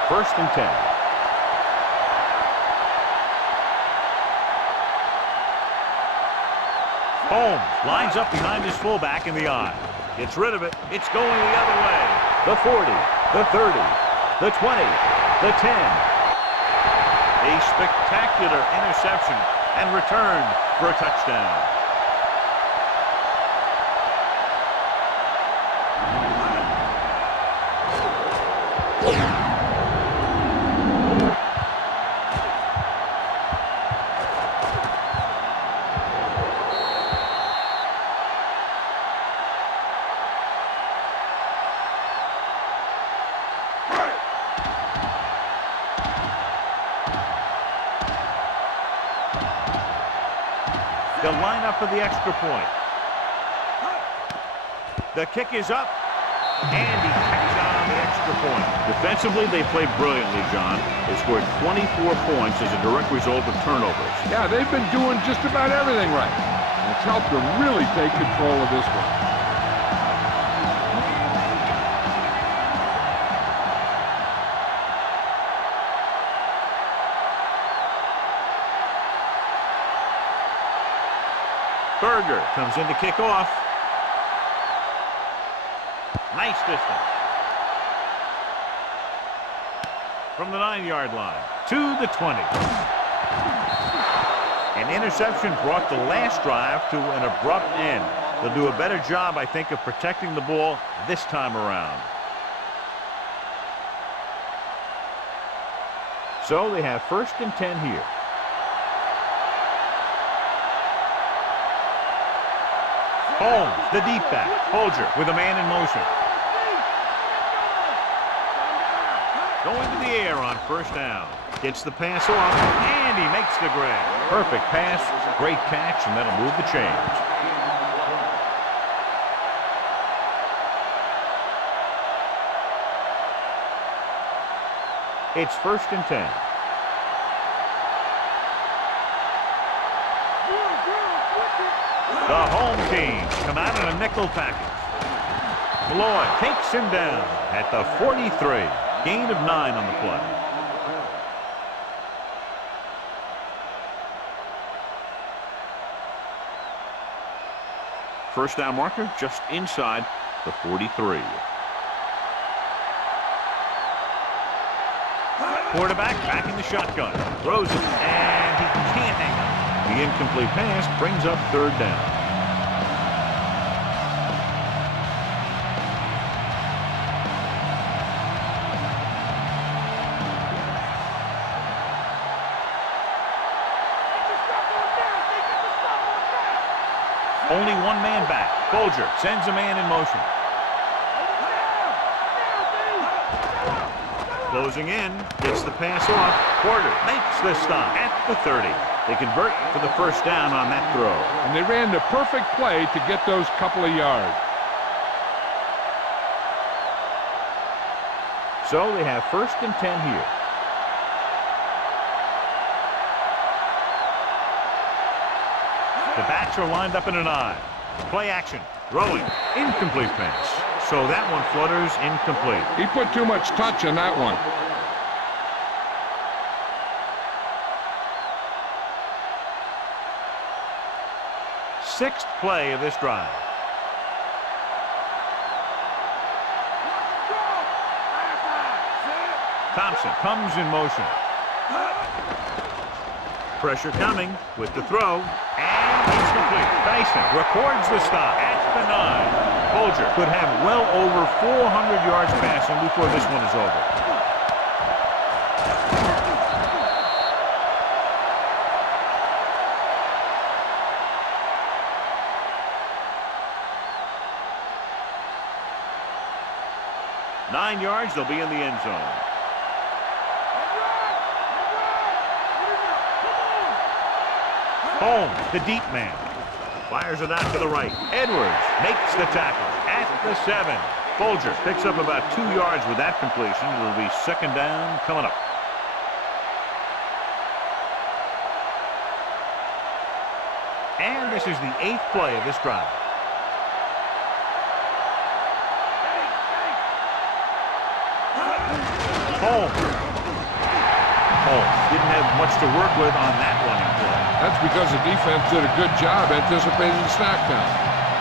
First and 10. Holmes lines up behind his fullback in the eye. Gets rid of it. It's going the other way. The 40, the 30, the 20, the 10. A spectacular interception and return for a touchdown. They'll line up for the extra point. The kick is up, and he kicks out on the extra point. Defensively, they played brilliantly, John. They scored 24 points as a direct result of turnovers. Yeah, they've been doing just about everything right. And it's helped them really take control of this one. Berger comes in to kick off. Nice distance. From the 9-yard line to the 20. An interception brought the last drive to an abrupt end. They'll do a better job, I think, of protecting the ball this time around. So they have 1st and 10 here. Holmes, the deep back. Holger with a man in motion. Going to the air on 1st down. Gets the pass off, and he makes the grab. Perfect pass, great catch, and that'll move the chains. It's 1st and 10. The home team come out in a nickel package. Malloy takes him down at the 43. Gain of 9 on the play. First down marker just inside the 43. Quarterback back in the shotgun. Throws it, and he can't hang on. The incomplete pass brings up third down. Only one man back. Folger sends a man in motion. Closing in, gets the pass off. Porter makes the stop at the 30. They convert for the first down on that throw. And they ran the perfect play to get those couple of yards. So they have 1st and 10 here. The backs are lined up in an I. Play action. Throwing. Incomplete pass. So that one flutters incomplete. He put too much touch on that one. Sixth play of this drive. Thompson comes in motion. Pressure coming with the throw, and it's complete. Dyson records the stop at the 9. Folger could have well over 400 yards passing before this one is over. Nine yards, they'll be in the end zone. Holmes, the deep man. Fires it out to the right. Edwards makes the tackle at the 7. Folger picks up about 2 yards with that completion. It'll be second down coming up. And this is the 8th play of this drive. Holmes didn't have much to work with on that running play. That's because the defense did a good job anticipating the snap count.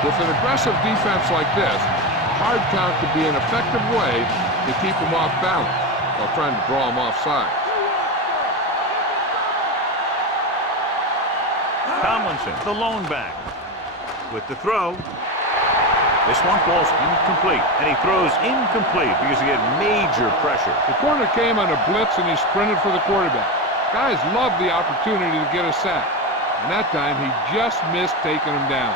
With an aggressive defense like this, a hard count could be an effective way to keep them off balance while trying to draw them offside. Tomlinson, the lone back. With the throw. This one falls incomplete, and he throws incomplete because he had major pressure. The corner came on a blitz, and he sprinted for the quarterback. Guys love the opportunity to get a sack, and that time he just missed taking him down.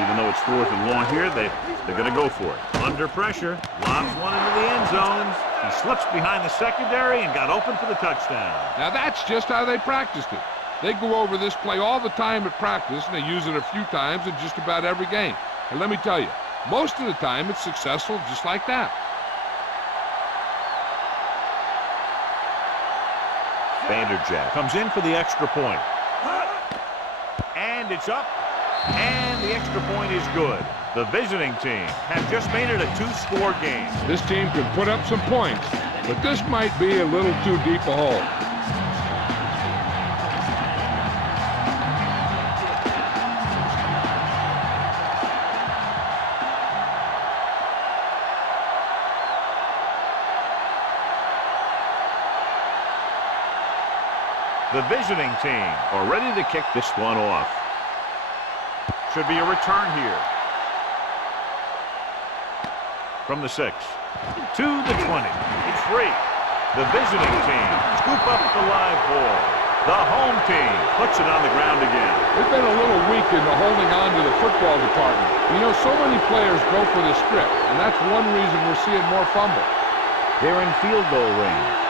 Even though it's 4th and long here, they're going to go for it. Under pressure, lobs one into the end zone. He slips behind the secondary and got open for the touchdown. Now that's just how they practiced it. They go over this play all the time at practice, and they use it a few times in just about every game. And let me tell you, most of the time it's successful just like that. Vanderjagt comes in for the extra point. And it's up. And the extra point is good. The visiting team have just made it a 2-score game. This team can put up some points, but this might be a little too deep a hole. The visiting team are ready to kick this one off. Should be a return here. From the 6 to the 20. It's free. The visiting team scoop up the live ball. The home team puts it on the ground again. They've been a little weak in the holding on to the football department. You know, so many players go for the strip, and that's one reason we're seeing more fumble. They're in field goal range.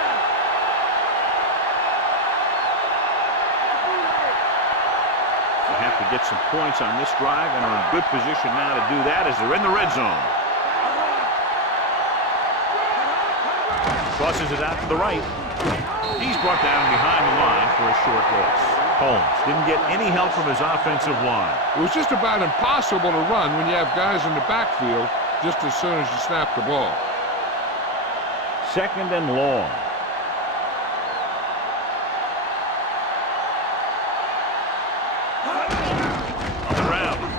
To get some points on this drive and are in good position now to do that as they're in the red zone. Crosses it out to the right. He's brought down behind the line for a short loss. Holmes didn't get any help from his offensive line. It was just about impossible to run when you have guys in the backfield just as soon as you snap the ball. Second and long.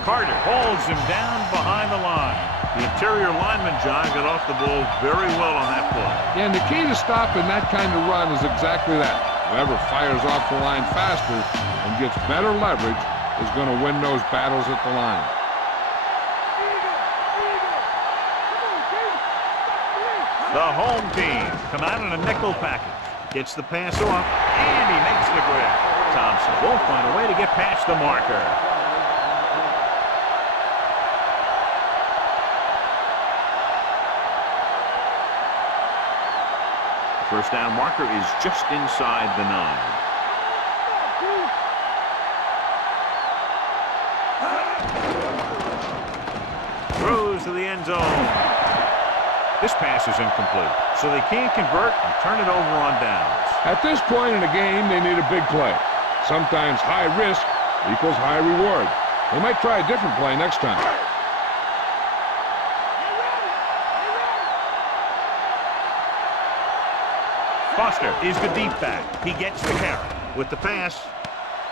Carter holds him down behind the line. The interior lineman, John, got off the ball very well on that play. And the key to stopping that kind of run is exactly that. Whoever fires off the line faster and gets better leverage is going to win those battles at the line. The home team come out in a nickel package. Gets the pass off, and he makes the grab. Thompson won't find a way to get past the marker. First down marker is just inside the 9. Throws to the end zone. This pass is incomplete, so they can't convert and turn it over on downs. At this point in the game, they need a big play. Sometimes high risk equals high reward. They might try a different play next time. Foster is the deep back. He gets the carry with the pass.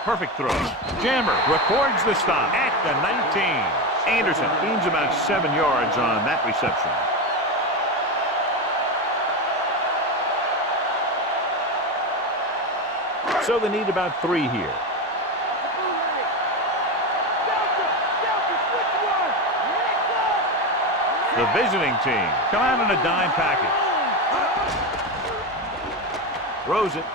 Perfect throw. Jammer records the stop at the 19. Anderson gains about 7 yards on that reception. So they need about 3 here. The visiting team come out in a dime package. Throws it.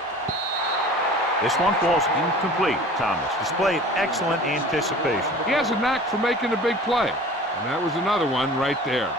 This one falls incomplete. Thomas displayed excellent anticipation. He has a knack for making a big play, and that was another one right there.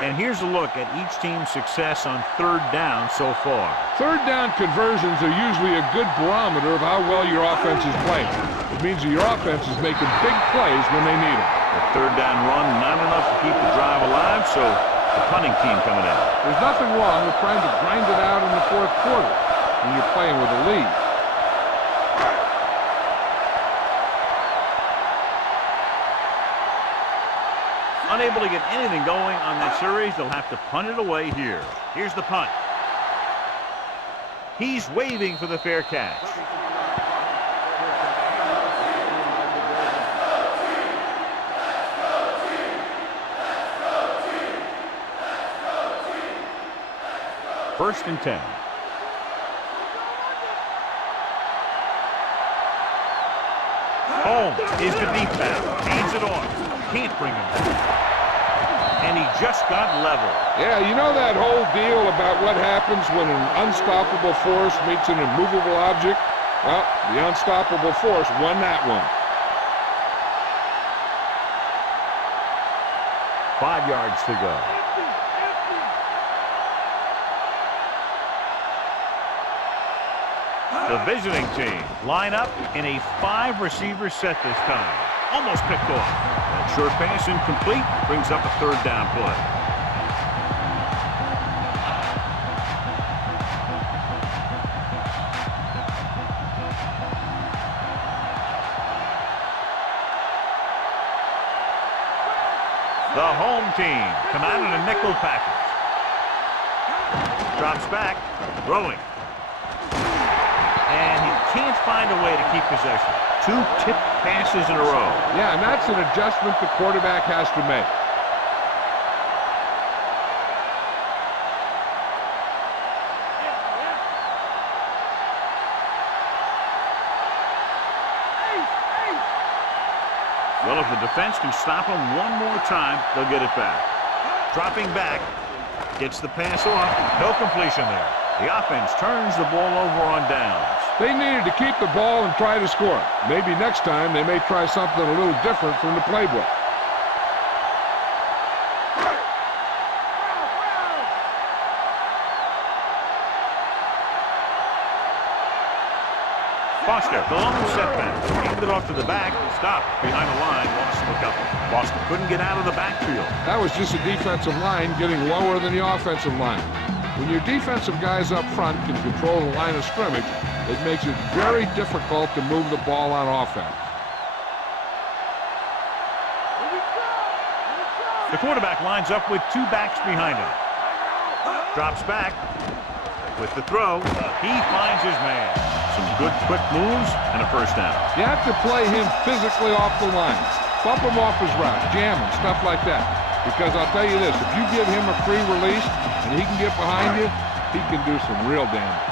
And here's a look at each team's success on 3rd down so far. 3rd down conversions are usually a good barometer of how well your offense is playing. It means that your offense is making big plays when they need them. The 3rd down run, not enough to keep the drive alive, so the punting team coming in. There's nothing wrong with trying to grind it out in the 4th quarter when you're playing with a lead. Unable to get anything going on that series, they'll have to punt it away here. Here's the punt. He's waving for the fair catch. First and 10. Home is the deep back. Hands it off. Can't bring him back. And he just got level. Yeah, you know that whole deal about what happens when an unstoppable force meets an immovable object? Well, the unstoppable force won that one. 5 yards to go. The visiting team line up in a 5-receiver set this time. Almost picked off. That short pass incomplete brings up a 3rd down play. The home team come out in a nickel package. Drops back, throwing. And he can't find a way to keep possession. 2 tipped passes in a row. Yeah, and that's an adjustment the quarterback has to make. Well, if the defense can stop him one more time, they'll get it back. Dropping back, gets the pass off. No completion there. The offense turns the ball over on downs. They needed to keep the ball and try to score. Maybe next time they may try something a little different from the playbook. Foster, the long setback. Handed off to the back. Stopped behind the line. Lost a couple. Foster couldn't get out of the backfield. That was just a defensive line getting lower than the offensive line. When your defensive guys up front can control the line of scrimmage, it makes it very difficult to move the ball on offense. The quarterback lines up with 2 backs behind him. Drops back with the throw. He finds his man. Some good quick moves and a first down. You have to play him physically off the line. Bump him off his route, jam him, stuff like that. Because I'll tell you this, if you give him a free release and he can get behind you, he can do some real damage.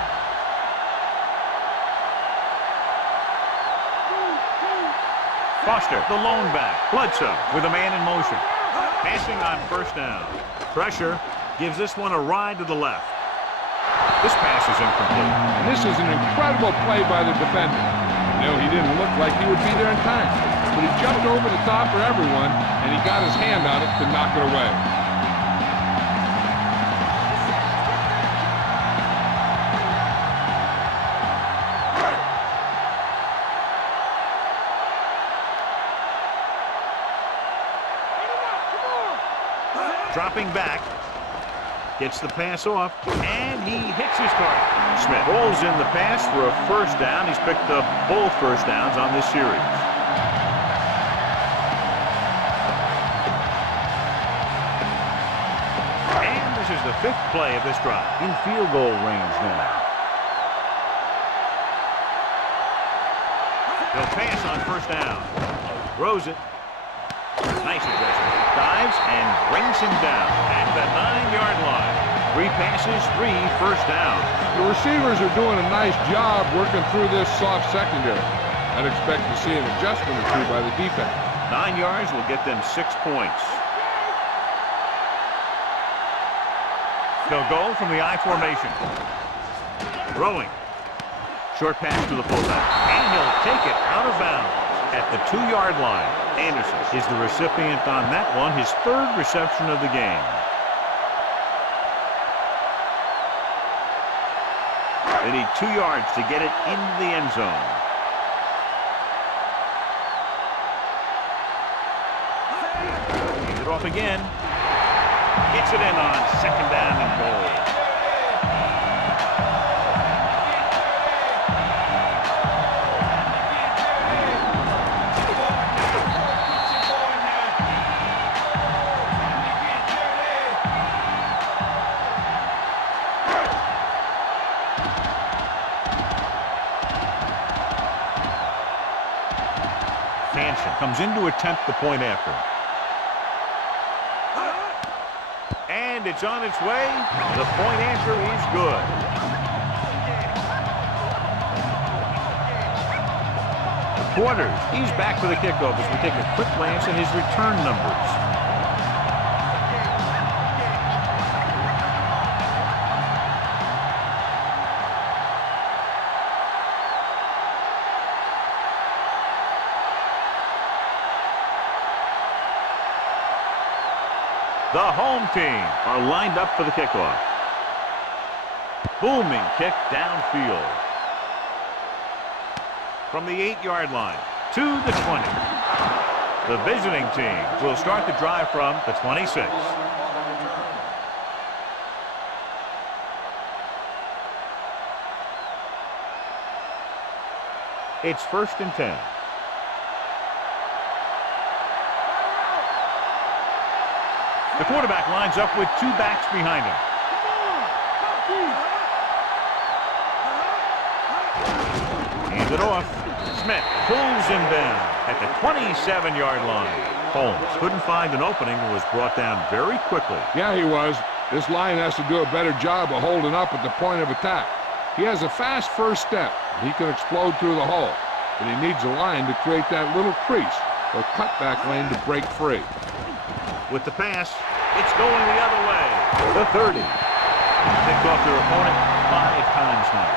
Foster, the lone back. Bledsoe with a man in motion. Passing on first down. Pressure gives this one a ride to the left. This pass is incomplete. And this is an incredible play by the defender. You know, he didn't look like he would be there in time, but he jumped over the top for everyone, and he got his hand on it to knock it away. Dropping back, gets the pass off, and he hits his target. Smith rolls in the pass for a first down. He's picked up both first downs on this series. And this is the 5th play of this drive. In field goal range now. He'll pass on first down. Throws it. Nice adjustment. Dives and brings him down at the 9-yard line. 3 passes, 3 first downs. The receivers are doing a nice job working through this soft secondary. I'd expect to see an adjustment or two by the defense. 9 yards will get them 6 points. They'll go from the I formation. Throwing. Short pass to the fullback. And he'll take it out of bounds at the 2-yard line. Anderson is the recipient on that one, his 3rd reception of the game. They need 2 yards to get it into the end zone. Hands it off again. Gets it in on 2nd down and goal. Comes in to attempt the point after. And it's on its way. The point answer is good. Quarters, he's back for the kickoff as we take a quick glance at his return numbers. The home team are lined up for the kickoff. Booming kick downfield. From the 8-yard line to the 20. The visiting team will start the drive from the 26. It's 1st and 10. The quarterback lines up with 2 backs behind him. Hands it off. Smith pulls him down at the 27-yard line. Holmes couldn't find an opening and was brought down very quickly. Yeah, he was. This line has to do a better job of holding up at the point of attack. He has a fast first step. He can explode through the hole, but he needs a line to create that little crease or cutback lane to break free. With the pass, it's going the other way. The 30. Picked off their opponent 5 times now.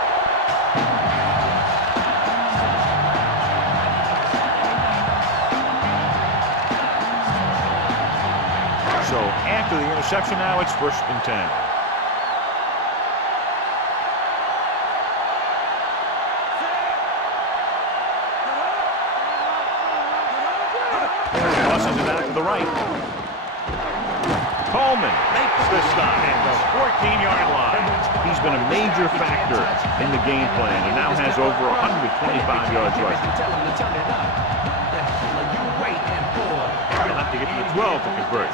So after the interception now, it's 1st and 10. Tosses it out to the right. Coleman makes the stop at the 14-yard line. He's been a major factor in the game plan and now has over 125 yards rushing. He'll have to get to the 12 to convert.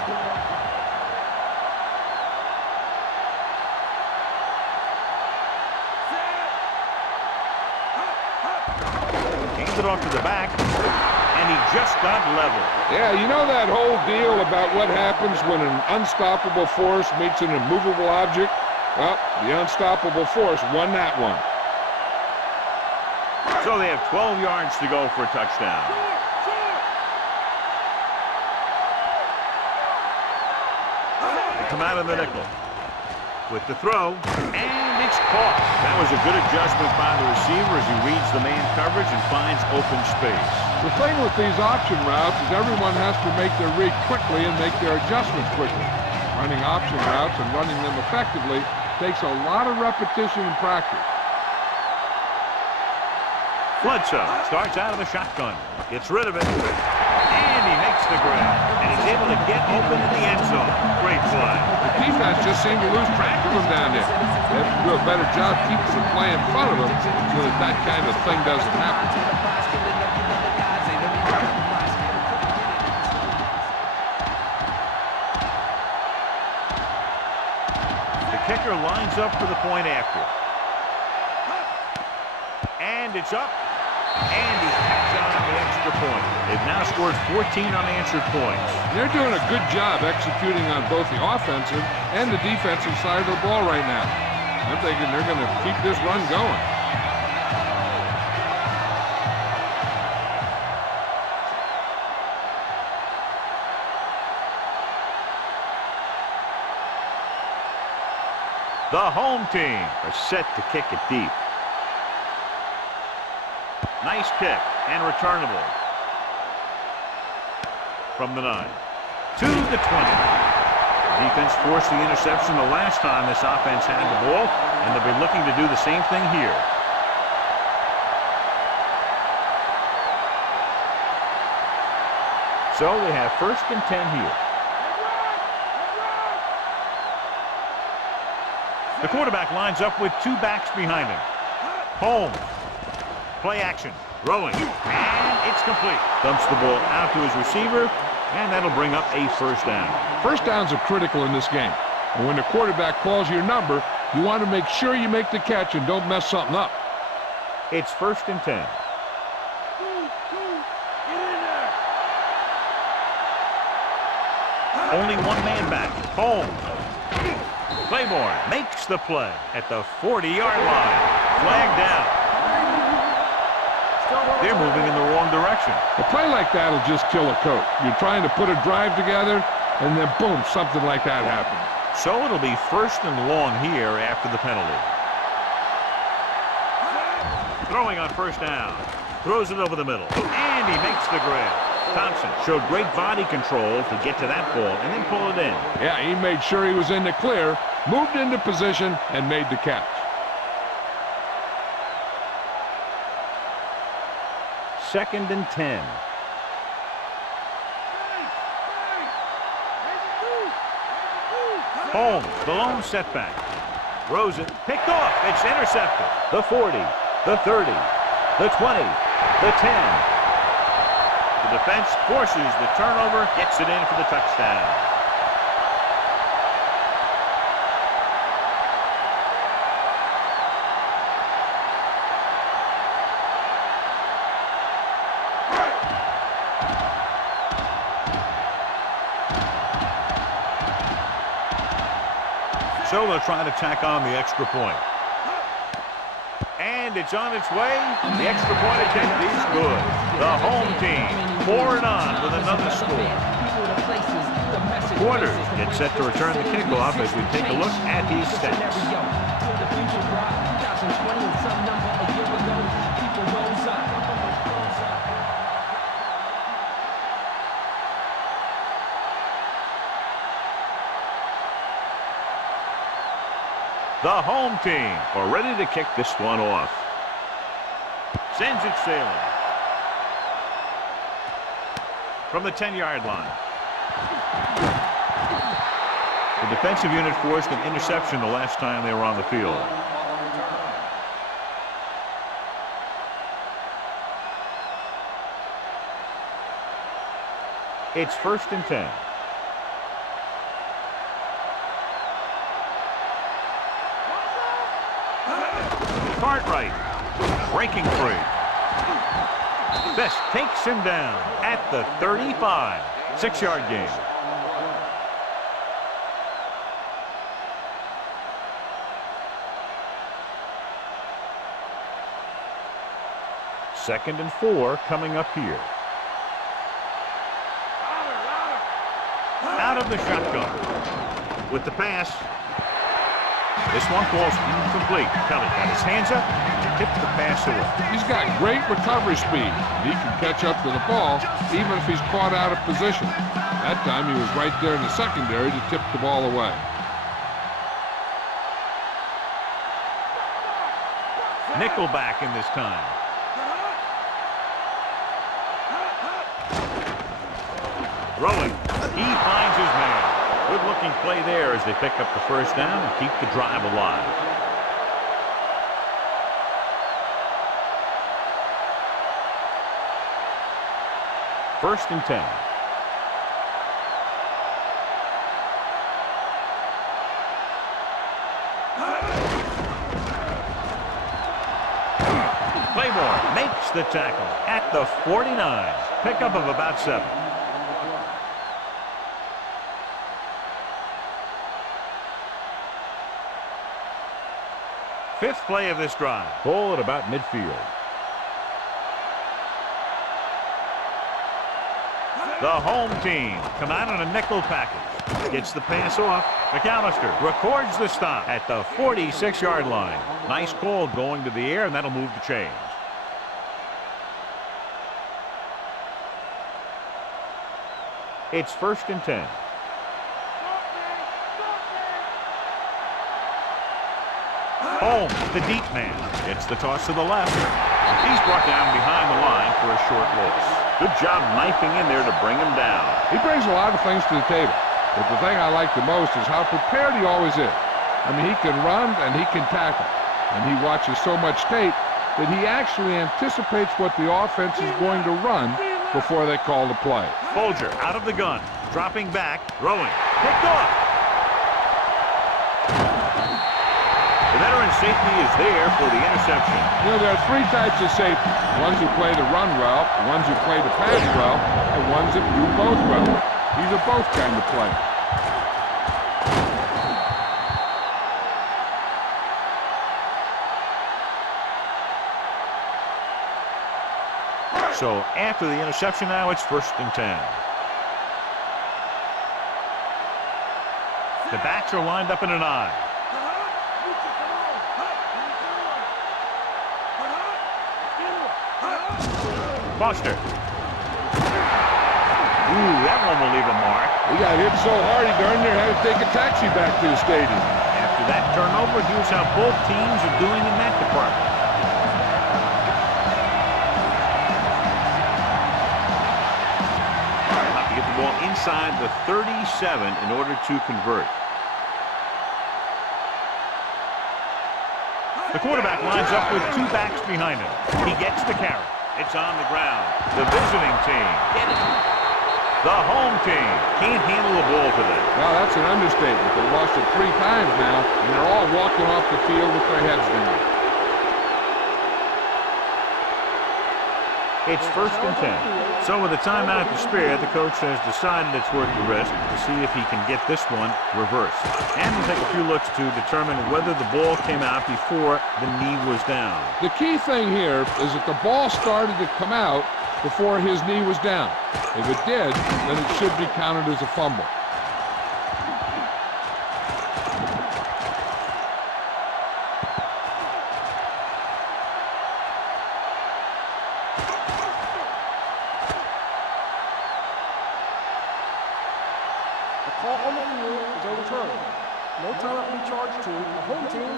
Hands it off to the back, and he just got level. Yeah, you know that whole deal about what happens when an unstoppable force meets an immovable object? Well, the unstoppable force won that one. So they have 12 yards to go for a touchdown. They come out of the nickel with the throw, and it's caught. That was a good adjustment by the receiver as he reads the man coverage and finds open space. The thing with these option routes is everyone has to make their read quickly and make their adjustments quickly. Running option routes and running them effectively takes a lot of repetition and practice. Bledsoe starts out of the shotgun, gets rid of it, and he makes the grab. And he's able to get open in the end zone. Great play. The defense just seemed to lose track of him down there. They have to do a better job keeping the play in front of him so that that kind of thing doesn't happen. The kicker lines up for the point after. And it's up. And he tacks on the extra point. They've now scored 14 unanswered points. They're doing a good job executing on both the offensive and the defensive side of the ball right now. I'm thinking they're going to keep this run going. The home team are set to kick it deep. Nice kick and returnable. From the 9 to the 20. Defense forced the interception the last time this offense had the ball, and they'll be looking to do the same thing here. So they have 1st and 10 here. The quarterback lines up with 2 backs behind him. Holmes. Play action. Rolling. And it's complete. Dumps the ball out to his receiver, and that'll bring up a 1st down. First downs are critical in this game. And when the quarterback calls your number, you want to make sure you make the catch and don't mess something up. It's 1st and 10. Only one man back. Holmes. Claiborne makes the play at the 40-yard line. Flag down. They're moving in the wrong direction. A play like that will just kill a coach. You're trying to put a drive together, and then boom, something like that happens. So it'll be 1st and long here after the penalty. Throwing on 1st down. Throws it over the middle. And he makes the grab. Thompson showed great body control to get to that ball and then pull it in. Yeah, he made sure he was in the clear, moved into position, and made the catch. 2nd and 10. Holmes, the lone setback. Throws it, picked off. It's intercepted. The 40, the 30, the 20, the 10. The defense forces the turnover, gets it in for the touchdown. So they'll try to tack on the extra point. And it's on its way. The extra point attempt is good. The home team pouring on with another score. Quarters get set to return the kickoff as we take a look at these stats. The home team are ready to kick this one off. Sends it sailing. From the 10-yard line. The defensive unit forced an interception the last time they were on the field. It's 1st and 10. Cartwright breaking free. This takes him down at the 35. 6-yard gain. Second and 4 coming up here. Out of the shotgun. With the pass. This one falls incomplete. Kelly got his hands up to tip the pass away. He's got great recovery speed. He can catch up to the ball even if he's caught out of position. That time he was right there in the secondary to tip the ball away. Nickelback in this time. Throwing. He finds his man. Good-looking play there as they pick up the first down and keep the drive alive. First and 10. Claiborne makes the tackle at the 49. Pickup of about 7. Fifth play of this drive. Ball at about midfield. The home team come out in a nickel package. Gets the pass off. McAllister records the stop at the 46-yard line. Nice call going to the air, and that'll move the chains. It's first and 10. Home, the deep man, gets the toss to the left. He's brought down behind the line for a short loss. Good job knifing in there to bring him down. He brings a lot of things to the table, but the thing I like the most is how prepared he always is. I mean, he can run and he can tackle, and he watches so much tape that he actually anticipates what the offense is going to run before they call the play. Folger out of the gun, dropping back, throwing, picked off. The veteran safety is there for the interception. You know, there are three types of safety. Ones who play the run well, ones who play the pass well, and ones that do both well. These are both kind of players. So after the interception now, it's first and 10. The backs are lined up in an I. Foster. Ooh, that one will leave a mark. He got hit so hard he darn near had to take a taxi back to the stadium. After that turnover, here's how both teams are doing in that department. Have to get the ball inside the 37 in order to convert. The quarterback lines up with two backs behind him. He gets the carry. It's on the ground. The visiting team. The home team can't handle the ball today. Well, that's an understatement. They lost it 3 times now, and they're all walking off the field with their heads down. It's first and 10. So with a timeout to spare, the coach has decided it's worth the risk to see if he can get this one reversed. And we'll take a few looks to determine whether the ball came out before the knee was down. The key thing here is that the ball started to come out before his knee was down. If it did, then it should be counted as a fumble. Call on the field is overturned. No timeout will be charged to the home team.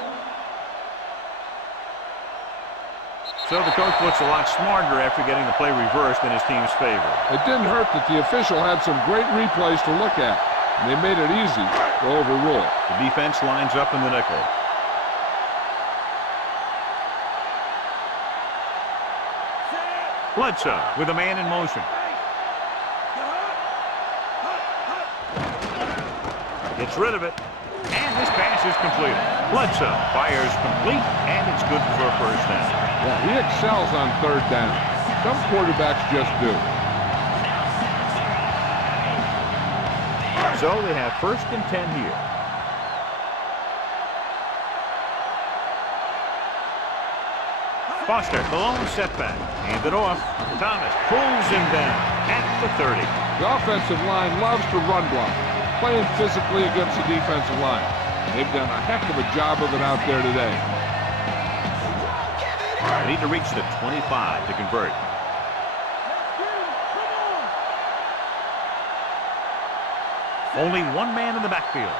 So the coach looks a lot smarter after getting the play reversed in his team's favor. It didn't hurt that the official had some great replays to look at, and they made it easy to overrule. The defense lines up in the nickel. Bledsoe with a man in motion. Gets rid of it, and this pass is completed. Bledsoe fires complete, and it's good for a first down. Yeah, he excels on 3rd down. Some quarterbacks just do. So they have 1st and 10 here. Foster, the lone setback. Hand it off. Thomas pulls him down at the 30. The offensive line loves to run block, playing physically against the defensive line. They've done a heck of a job of it out there today. They need to reach the 25 to convert. Only one man in the backfield.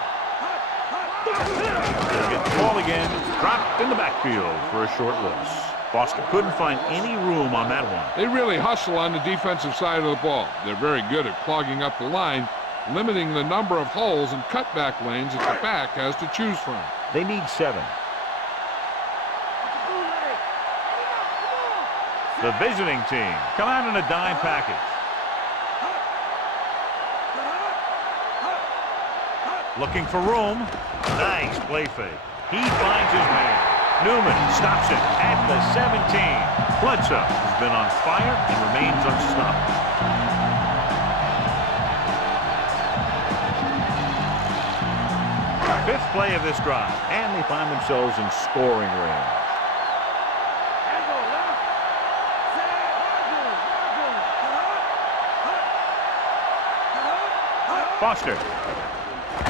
They'll get the ball again. Dropped in the backfield for a short loss. Foster couldn't find any room on that one. They really hustle on the defensive side of the ball. They're very good at clogging up the line, limiting the number of holes and cutback lanes that the back has to choose from. They need 7. The visiting team come out in a dime package. Looking for room. Nice play fake. He finds his man. Newman stops it at the 17. Bledsoe has been on fire and remains unstoppable. Fifth play of this drive, and they find themselves in scoring range. Foster.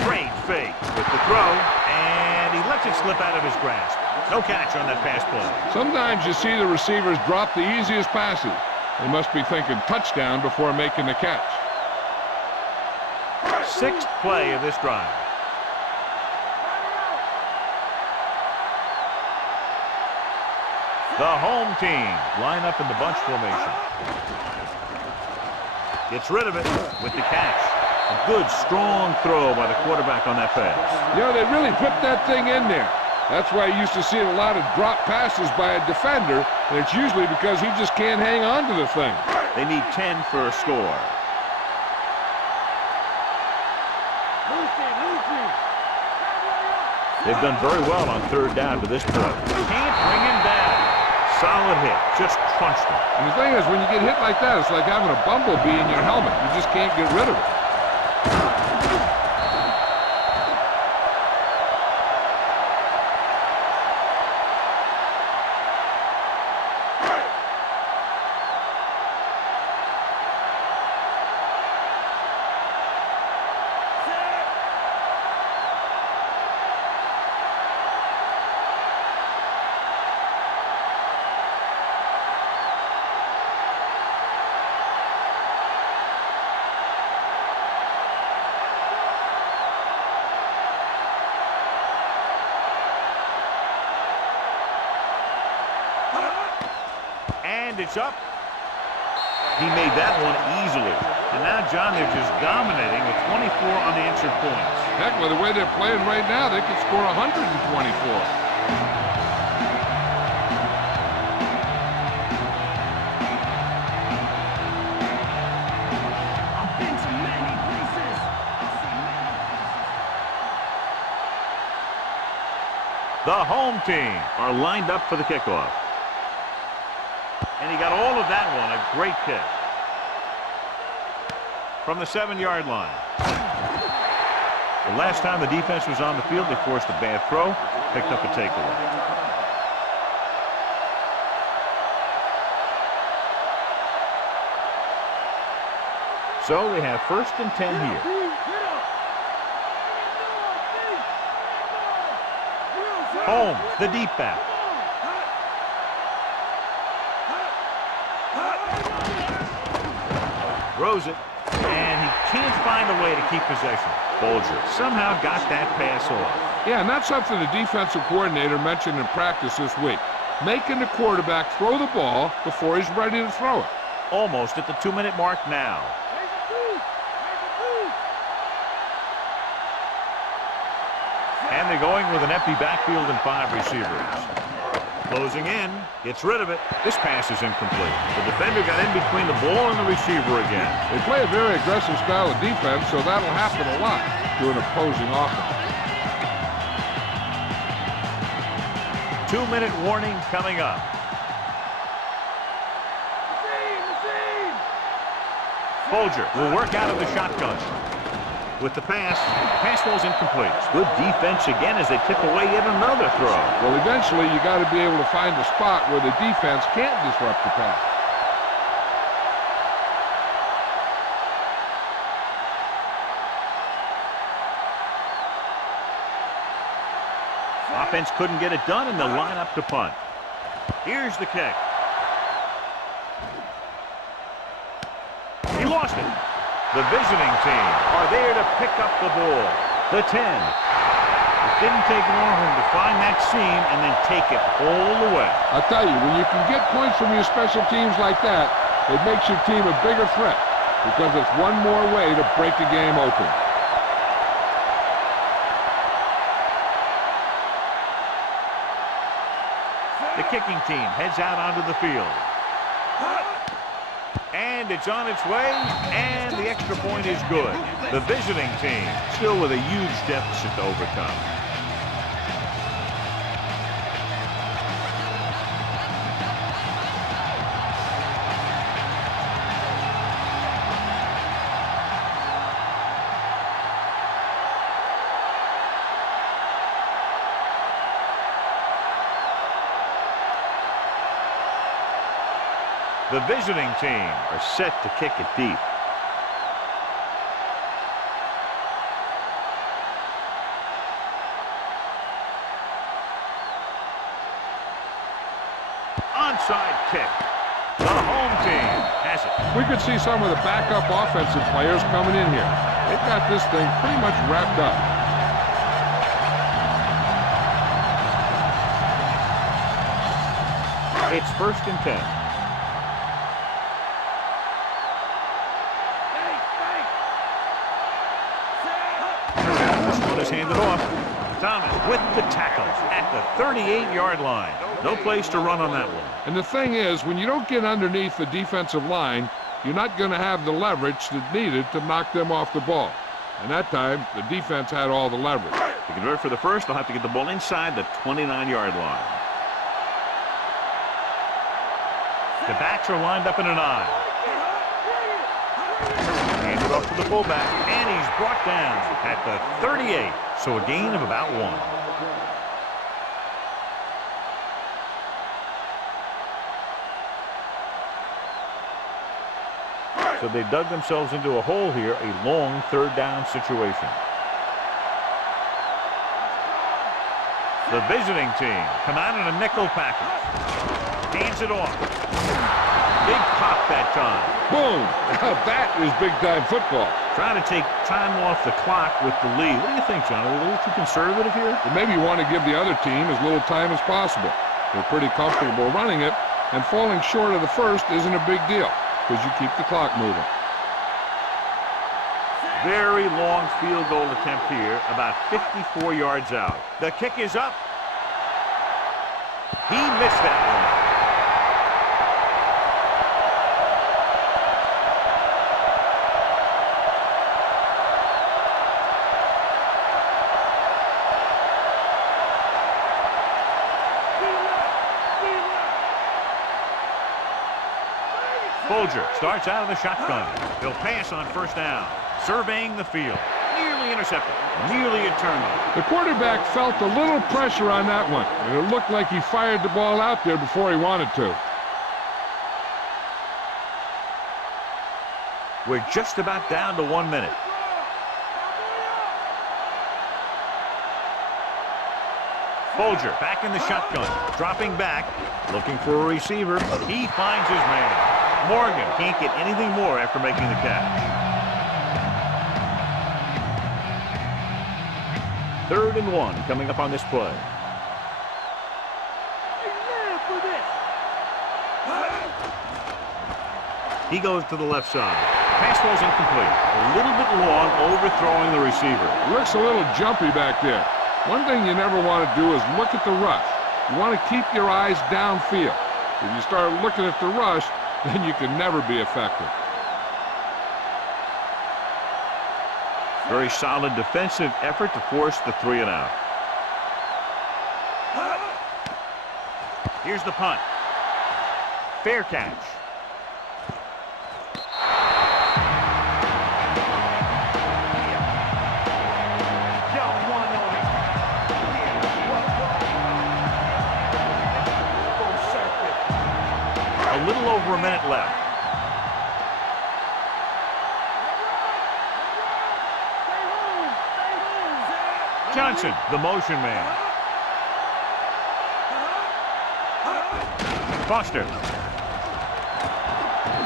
Great fake with the throw, and he lets it slip out of his grasp. No catch on that pass play. Sometimes you see the receivers drop the easiest passes. They must be thinking touchdown before making the catch. 6th play of this drive. The home team line up in the bunch formation. Gets rid of it with the catch. A good, strong throw by the quarterback on that pass. You know, they really put that thing in there. That's why you used to see a lot of drop passes by a defender, and it's usually because he just can't hang on to the thing. They need 10 for a score. They've done very well on 3rd down to this point. Can't bring him down. Solid hit. Just crunched him. And the thing is, when you get hit like that, it's like having a bumblebee in your helmet. You just can't get rid of it. And it's up. He made that one easily. And now, John, they're just dominating with 24 unanswered points. Heck, with the way they're playing right now, they could score 124. The home team are lined up for the kickoff. And he got all of that one. A great kick. From the 7-yard line. The last time the defense was on the field, they forced a bad throw, picked up a takeaway. So they have 1st and 10 here. Holmes, the deep back. Throws it, and he can't find a way to keep possession. Bolger somehow got that pass off. Yeah, and that's something the defensive coordinator mentioned in practice this week. Making the quarterback throw the ball before he's ready to throw it. Almost at the 2-minute mark now. And they're going with an empty backfield and 5 receivers. Closing in, gets rid of it. This pass is incomplete. The defender got in between the ball and the receiver again. They play a very aggressive style of defense, so that'll happen a lot to an opposing offense. 2-minute warning coming up. Folger will work out of the shotgun. With the pass falls incomplete. Good defense again as they tip away yet another throw. Well, eventually you got to be able to find a spot where the defense can't disrupt the pass. Offense couldn't get it done, and they'll line up to punt. Here's the kick. He lost it. The visiting team are there to pick up the ball. The 10. It didn't take long to find that seam and then take it all the way. I'll tell you, when you can get points from your special teams like that, it makes your team a bigger threat because it's one more way to break the game open. The kicking team heads out onto the field. And it's on its way, and the extra point is good. The visiting team still with a huge deficit to overcome. The visiting team are set to kick it deep. Onside kick. The home team has it. We could see some of the backup offensive players coming in here. They've got this thing pretty much wrapped up. It's 1st and 10. Is handed off. Thomas with the tackle at the 38-yard line. No place to run on that one. And the thing is, when you don't get underneath the defensive line, you're not going to have the leverage that's needed to knock them off the ball. And that time, the defense had all the leverage. To convert for the first, they'll have to get the ball inside the 29-yard line. The backs are lined up in an I. Handed off to the fullback, and he's brought down at the 38. So a gain of about 1. So they dug themselves into a hole here, a long 3rd down situation. The visiting team come out in a nickel package. Hands it off. Big pop that time. Boom! That is big-time football. Trying to take time off the clock with the lead. What do you think, John? Are they a little too conservative here? Well, maybe you want to give the other team as little time as possible. They're pretty comfortable running it, and falling short of the first isn't a big deal because you keep the clock moving. Very long field goal attempt here, about 54 yards out. The kick is up. He missed that one. Folger starts out of the shotgun. He'll pass on 1st down. Surveying the field. Nearly intercepted. Nearly a turnover. The quarterback felt a little pressure on that one, and it looked like he fired the ball out there before he wanted to. We're just about down to 1 minute. Folger back in the shotgun. Dropping back. Looking for a receiver. He finds his man. Morgan can't get anything more after making the catch. 3rd and 1 coming up on this play. He goes to the left side. Pass ball's incomplete. A little bit long, overthrowing the receiver. It looks a little jumpy back there. One thing you never want to do is look at the rush. You want to keep your eyes downfield. If you start looking at the rush, then you can never be effective. Very solid defensive effort to force the 3 and out. Here's the punt. Fair catch. little over a minute left. Johnson, the motion man. Foster.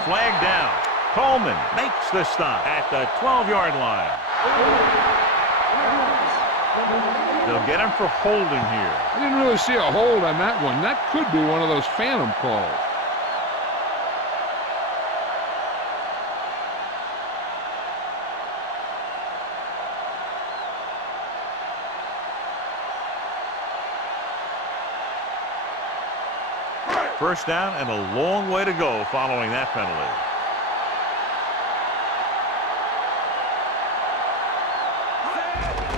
Flag down. Coleman makes the stop at the 12-yard line. They'll get him for holding here. I didn't really see a hold on that one. That could be one of those phantom calls. First down and a long way to go following that penalty.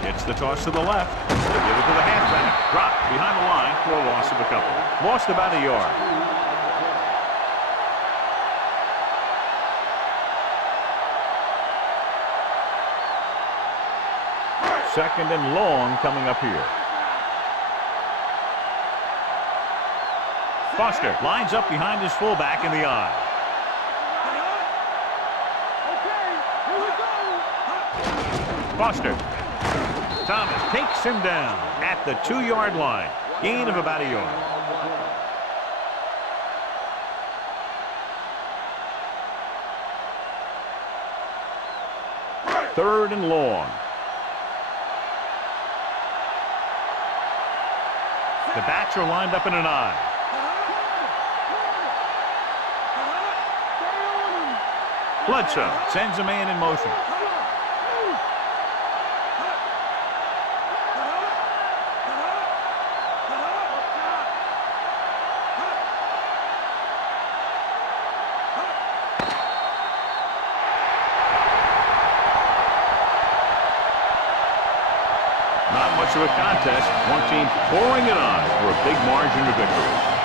Gets the toss to the left. They give it to the halfback. Drop behind the line for a loss of a couple. Lost about a yard. Second and long coming up here. Foster lines up behind his fullback in the eye. Foster. Thomas takes him down at the 2-yard line. Gain of about a yard. Third and long. The backs are lined up in an eye. Bledsoe sends a man in motion. Not much of a contest. One team pouring it on for a big margin of victory.